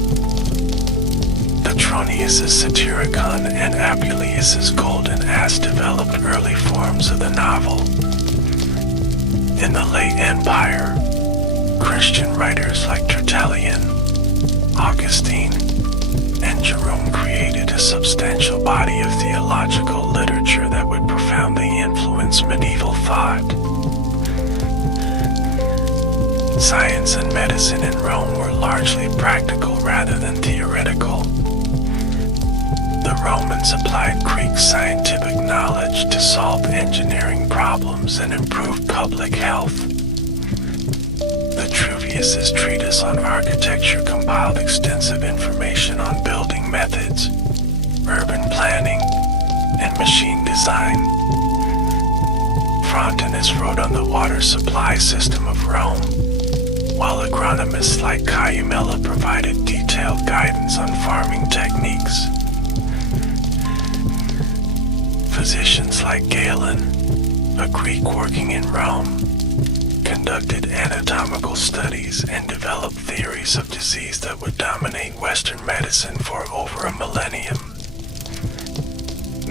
Petronius's Satyricon and Apuleius's Golden Ass developed early forms of the novel. In the late Empire, Christian writers like Tertullian, Augustine, and Jerome created a substantial body of theological literature that would profoundly influence medieval thought. Science and medicine in Rome were largely practical rather than theoretical. The Romans applied Greek scientific knowledge to solve engineering problems and improve public health. Vitruvius's treatise on architecture compiled extensive information on building methods, urban planning, and machine design. Frontinus wrote on the water supply system of Rome, while agronomists like Cayumella provided detailed guidance on farming techniques. Physicians like Galen, a Greek working in Rome, conducted anatomical studies and developed theories of disease that would dominate Western medicine for over a millennium.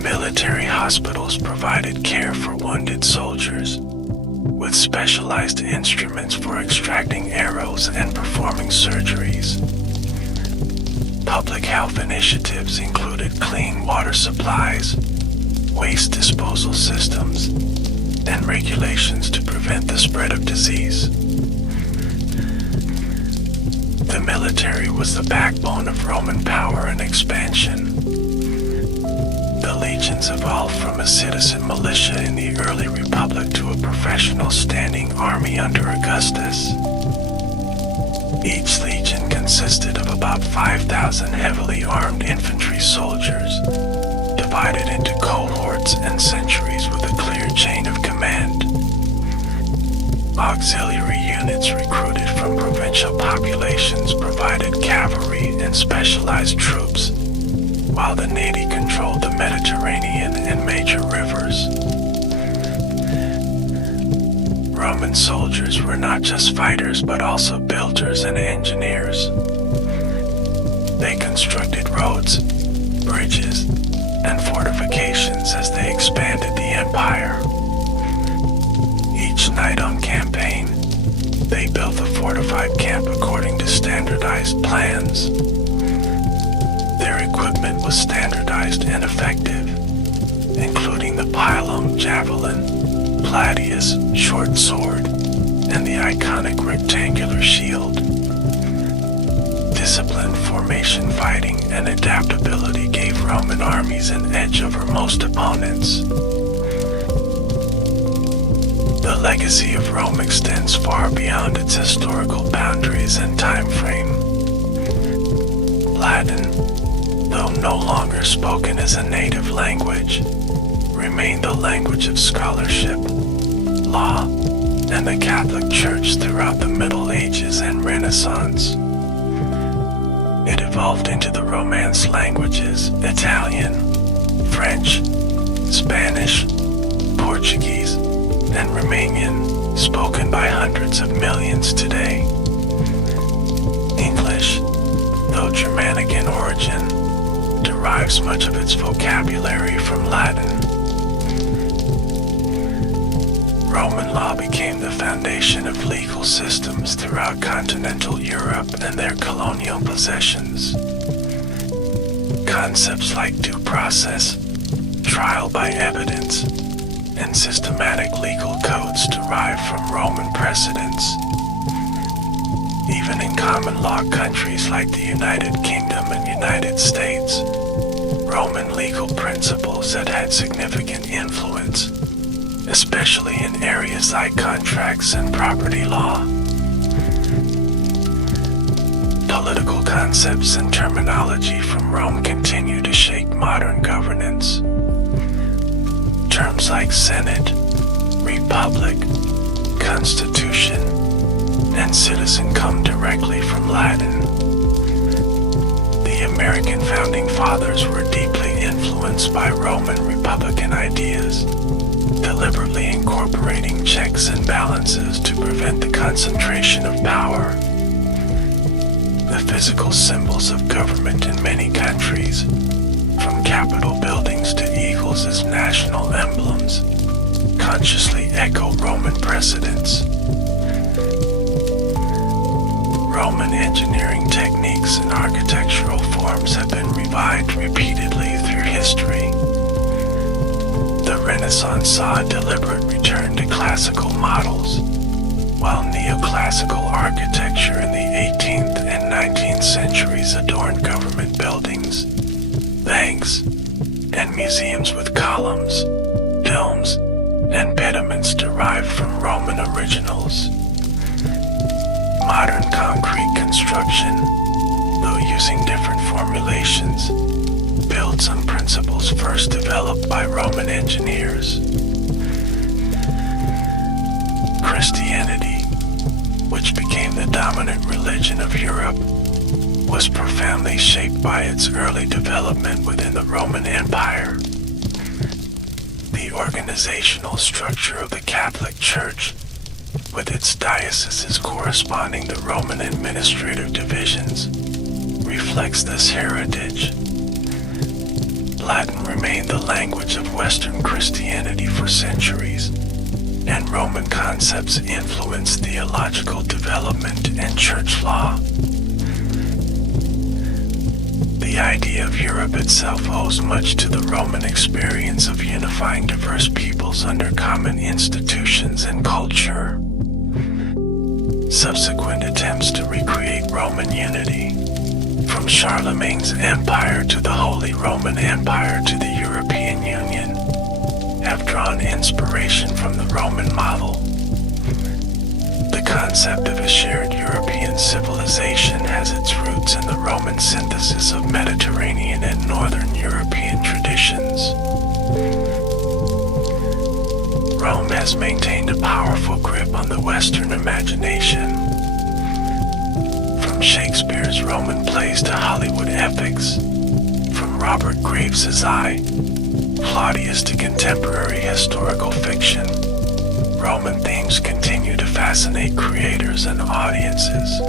Military hospitals provided care for wounded soldiers, with specialized instruments for extracting arrows and performing surgeries. Public health initiatives included clean water supplies, waste disposal systems, and regulations to prevent the spread of disease. The military was the backbone of Roman power and expansion. The legions evolved from a citizen militia in the early Republic to a professional standing army under Augustus. Each legion consisted of about 5,000 heavily armed infantry soldiers, divided into cohorts and centuries with a clear chain of command. Auxiliary units recruited from provincial populations provided cavalry and specialized troops, while the Navy controlled the Mediterranean and major rivers. Roman soldiers were not just fighters but also builders and engineers. They constructed roads, bridges, and fortifications as they expanded the empire. Each night on campaign, they built a fortified camp according to standardized plans. Their equipment was standardized and effective, including the pilum, javelin, gladius, short sword, and the iconic rectangular shield. Discipline, formation fighting, and adaptability gave Roman armies an edge over most opponents. The legacy of Rome extends far beyond its historical boundaries and time frame. Latin, though no longer spoken as a native language, remained the language of scholarship, law, and the Catholic Church throughout the Middle Ages and Renaissance. It evolved into the Romance languages Italian, French, Spanish, Portuguese, and Romanian, spoken by hundreds of millions today. English, though Germanic in origin, derives much of its vocabulary from Latin. Roman law became the foundation of legal systems throughout continental Europe and their colonial possessions. Concepts like due process, trial by evidence, and systematic legal codes derive from Roman precedents. Even in common law countries like the United Kingdom and United States, Roman legal principles had significant influence, especially in areas like contracts and property law. Political concepts and terminology from Rome continue to shape modern governance. Terms like Senate, Republic, Constitution, and citizen come directly from Latin. The American founding fathers were deeply influenced by Roman Republican ideas, deliberately incorporating checks and balances to prevent the concentration of power. The physical symbols of government in many countries, from Capitol buildings to eagles as national emblems, consciously echo Roman precedents. Roman engineering techniques and architectural forms have been revived repeatedly through history. The Renaissance saw a deliberate return to classical models, while neoclassical architecture in the 18th and 19th centuries adorned government buildings, banks, and museums with columns, domes, and pediments derived from Roman originals. Modern concrete construction, though using different formulations, builds on principles first developed by Roman engineers. Christianity, which became the dominant religion of Europe, was profoundly shaped by its early development within the Roman Empire. The organizational structure of the Catholic Church, with its dioceses corresponding to Roman administrative divisions, reflects this heritage. Latin remained the language of Western Christianity for centuries, and Roman concepts influenced theological development and church law. The idea of Europe itself owes much to the Roman experience of unifying diverse peoples under common institutions and culture. Subsequent attempts to recreate Roman unity, from Charlemagne's empire to the Holy Roman Empire to the European Union, have drawn inspiration from the Roman model. The concept of a shared European civilization has its roots in the Roman synthesis of Mediterranean and Northern European traditions. Rome has maintained a powerful grip on the Western imagination. From Shakespeare's Roman plays to Hollywood epics, from Robert Graves' I, Claudius to contemporary historical fiction, Roman themes continue to fascinate creators and audiences.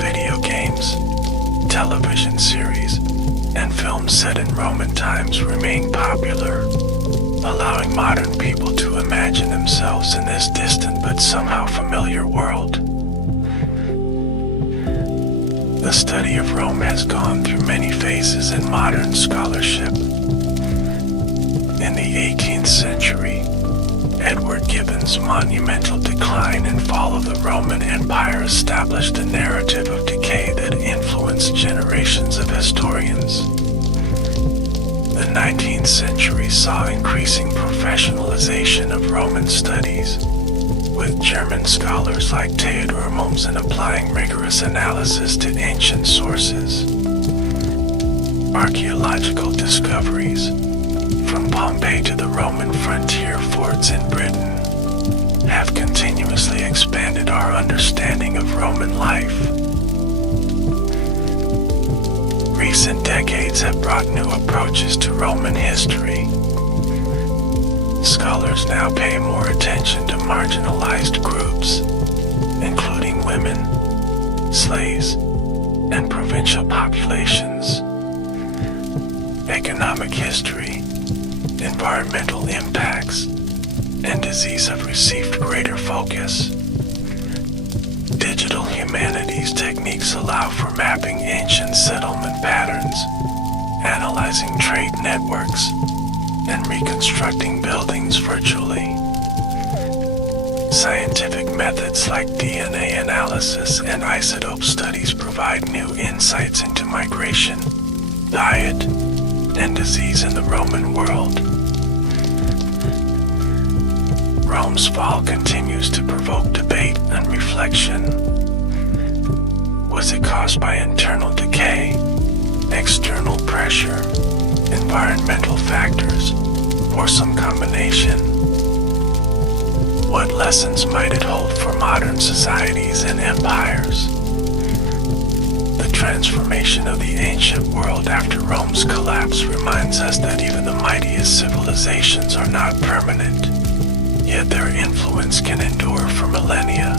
Video games, television series, and films set in Roman times remain popular, allowing modern people to imagine themselves in this distant but somehow familiar world. The study of Rome has gone through many phases in modern scholarship. In the 18th century, Edward Gibbon's monumental decline and fall of the Roman Empire established a narrative of decay that influenced generations of historians. The 19th century saw increasing professionalization of Roman studies, with German scholars like Theodor Mommsen applying rigorous analysis to ancient sources. Archaeological discoveries, from Pompeii to the Roman frontier forts in Britain, have continuously expanded our understanding of Roman life. Recent decades have brought new approaches to Roman history. Scholars now pay more attention to marginalized groups, including women, slaves, and provincial populations. Economic history, environmental impacts, and disease have received greater focus. Digital humanities techniques allow for mapping ancient settlement patterns, analyzing trade networks, and reconstructing buildings virtually. Scientific methods like DNA analysis and isotope studies provide new insights into migration, diet, and disease in the Roman world. Rome's fall continues to provoke debate and reflection. Was it caused by internal decay, external pressure, environmental factors, or some combination? What lessons might it hold for modern societies and empires? The transformation of the ancient world after Rome's collapse reminds us that even the mightiest civilizations are not permanent, yet their influence can endure for millennia.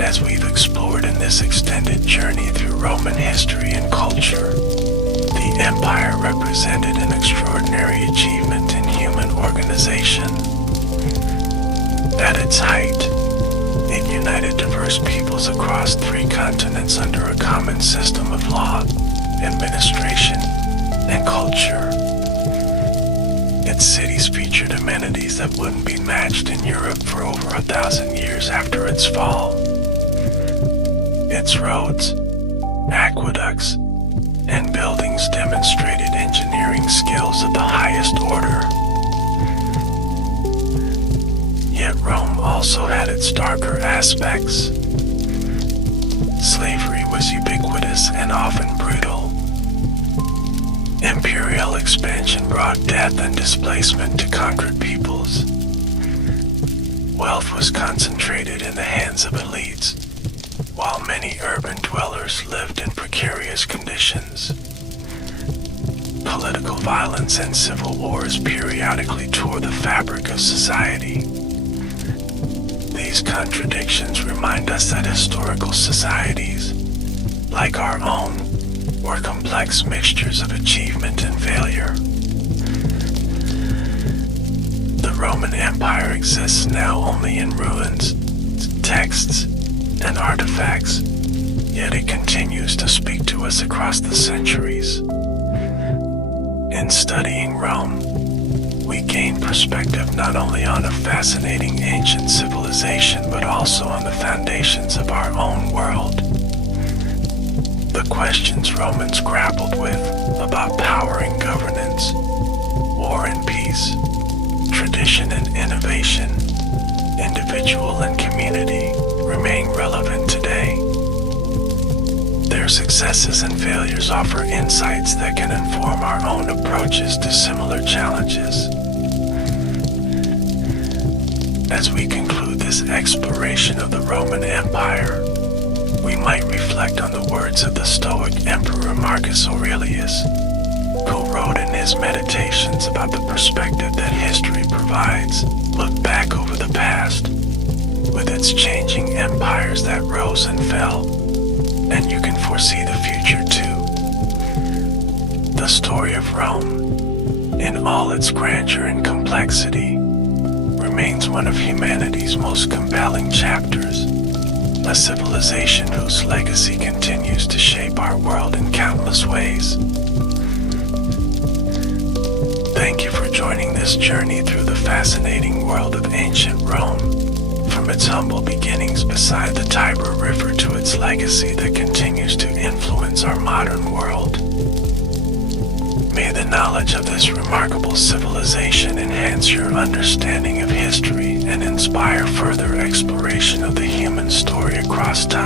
As we've explored in this extended journey through Roman history and culture, the empire represented an extraordinary achievement in human organization. At its height, it united diverse peoples across 3 continents under a common system of law, administration, and culture. Its cities featured amenities that wouldn't be matched in Europe for over 1,000 years after its fall. Its roads, aqueducts, and buildings demonstrated engineering skills of the highest order. Yet Rome also had its darker aspects. Slavery was ubiquitous and often brutal. Imperial expansion brought death and displacement to conquered peoples. Wealth was concentrated in the hands of elites, while many urban dwellers lived in precarious conditions. Political violence and civil wars periodically tore the fabric of society. These contradictions remind us that historical societies, like our own, were complex mixtures of achievement and failure. The Roman Empire exists now only in ruins, texts, and artifacts, yet it continues to speak to us across the centuries. In studying Rome, we gain perspective not only on a fascinating ancient civilization, but also on the foundations of our own world. The questions Romans grappled with about power and governance, war and peace, tradition and innovation, individual and community remain relevant today. Their successes and failures offer insights that can inform our own approaches to similar challenges. As we conclude this exploration of the Roman Empire, we might reflect on the words of the Stoic Emperor Marcus Aurelius, who wrote in his meditations about the perspective that history provides. Look back over the past, with its changing empires that rose and fell, and you can foresee the future too. The story of Rome, in all its grandeur and complexity, remains one of humanity's most compelling chapters, a civilization whose legacy continues to shape our world in countless ways. Thank you for joining this journey through the fascinating world of ancient Rome, from its humble beginnings beside the Tiber River to its legacy that continues to influence our modern world. May the knowledge of this remarkable civilization enhance your understanding of history and inspire further exploration of the human story across time.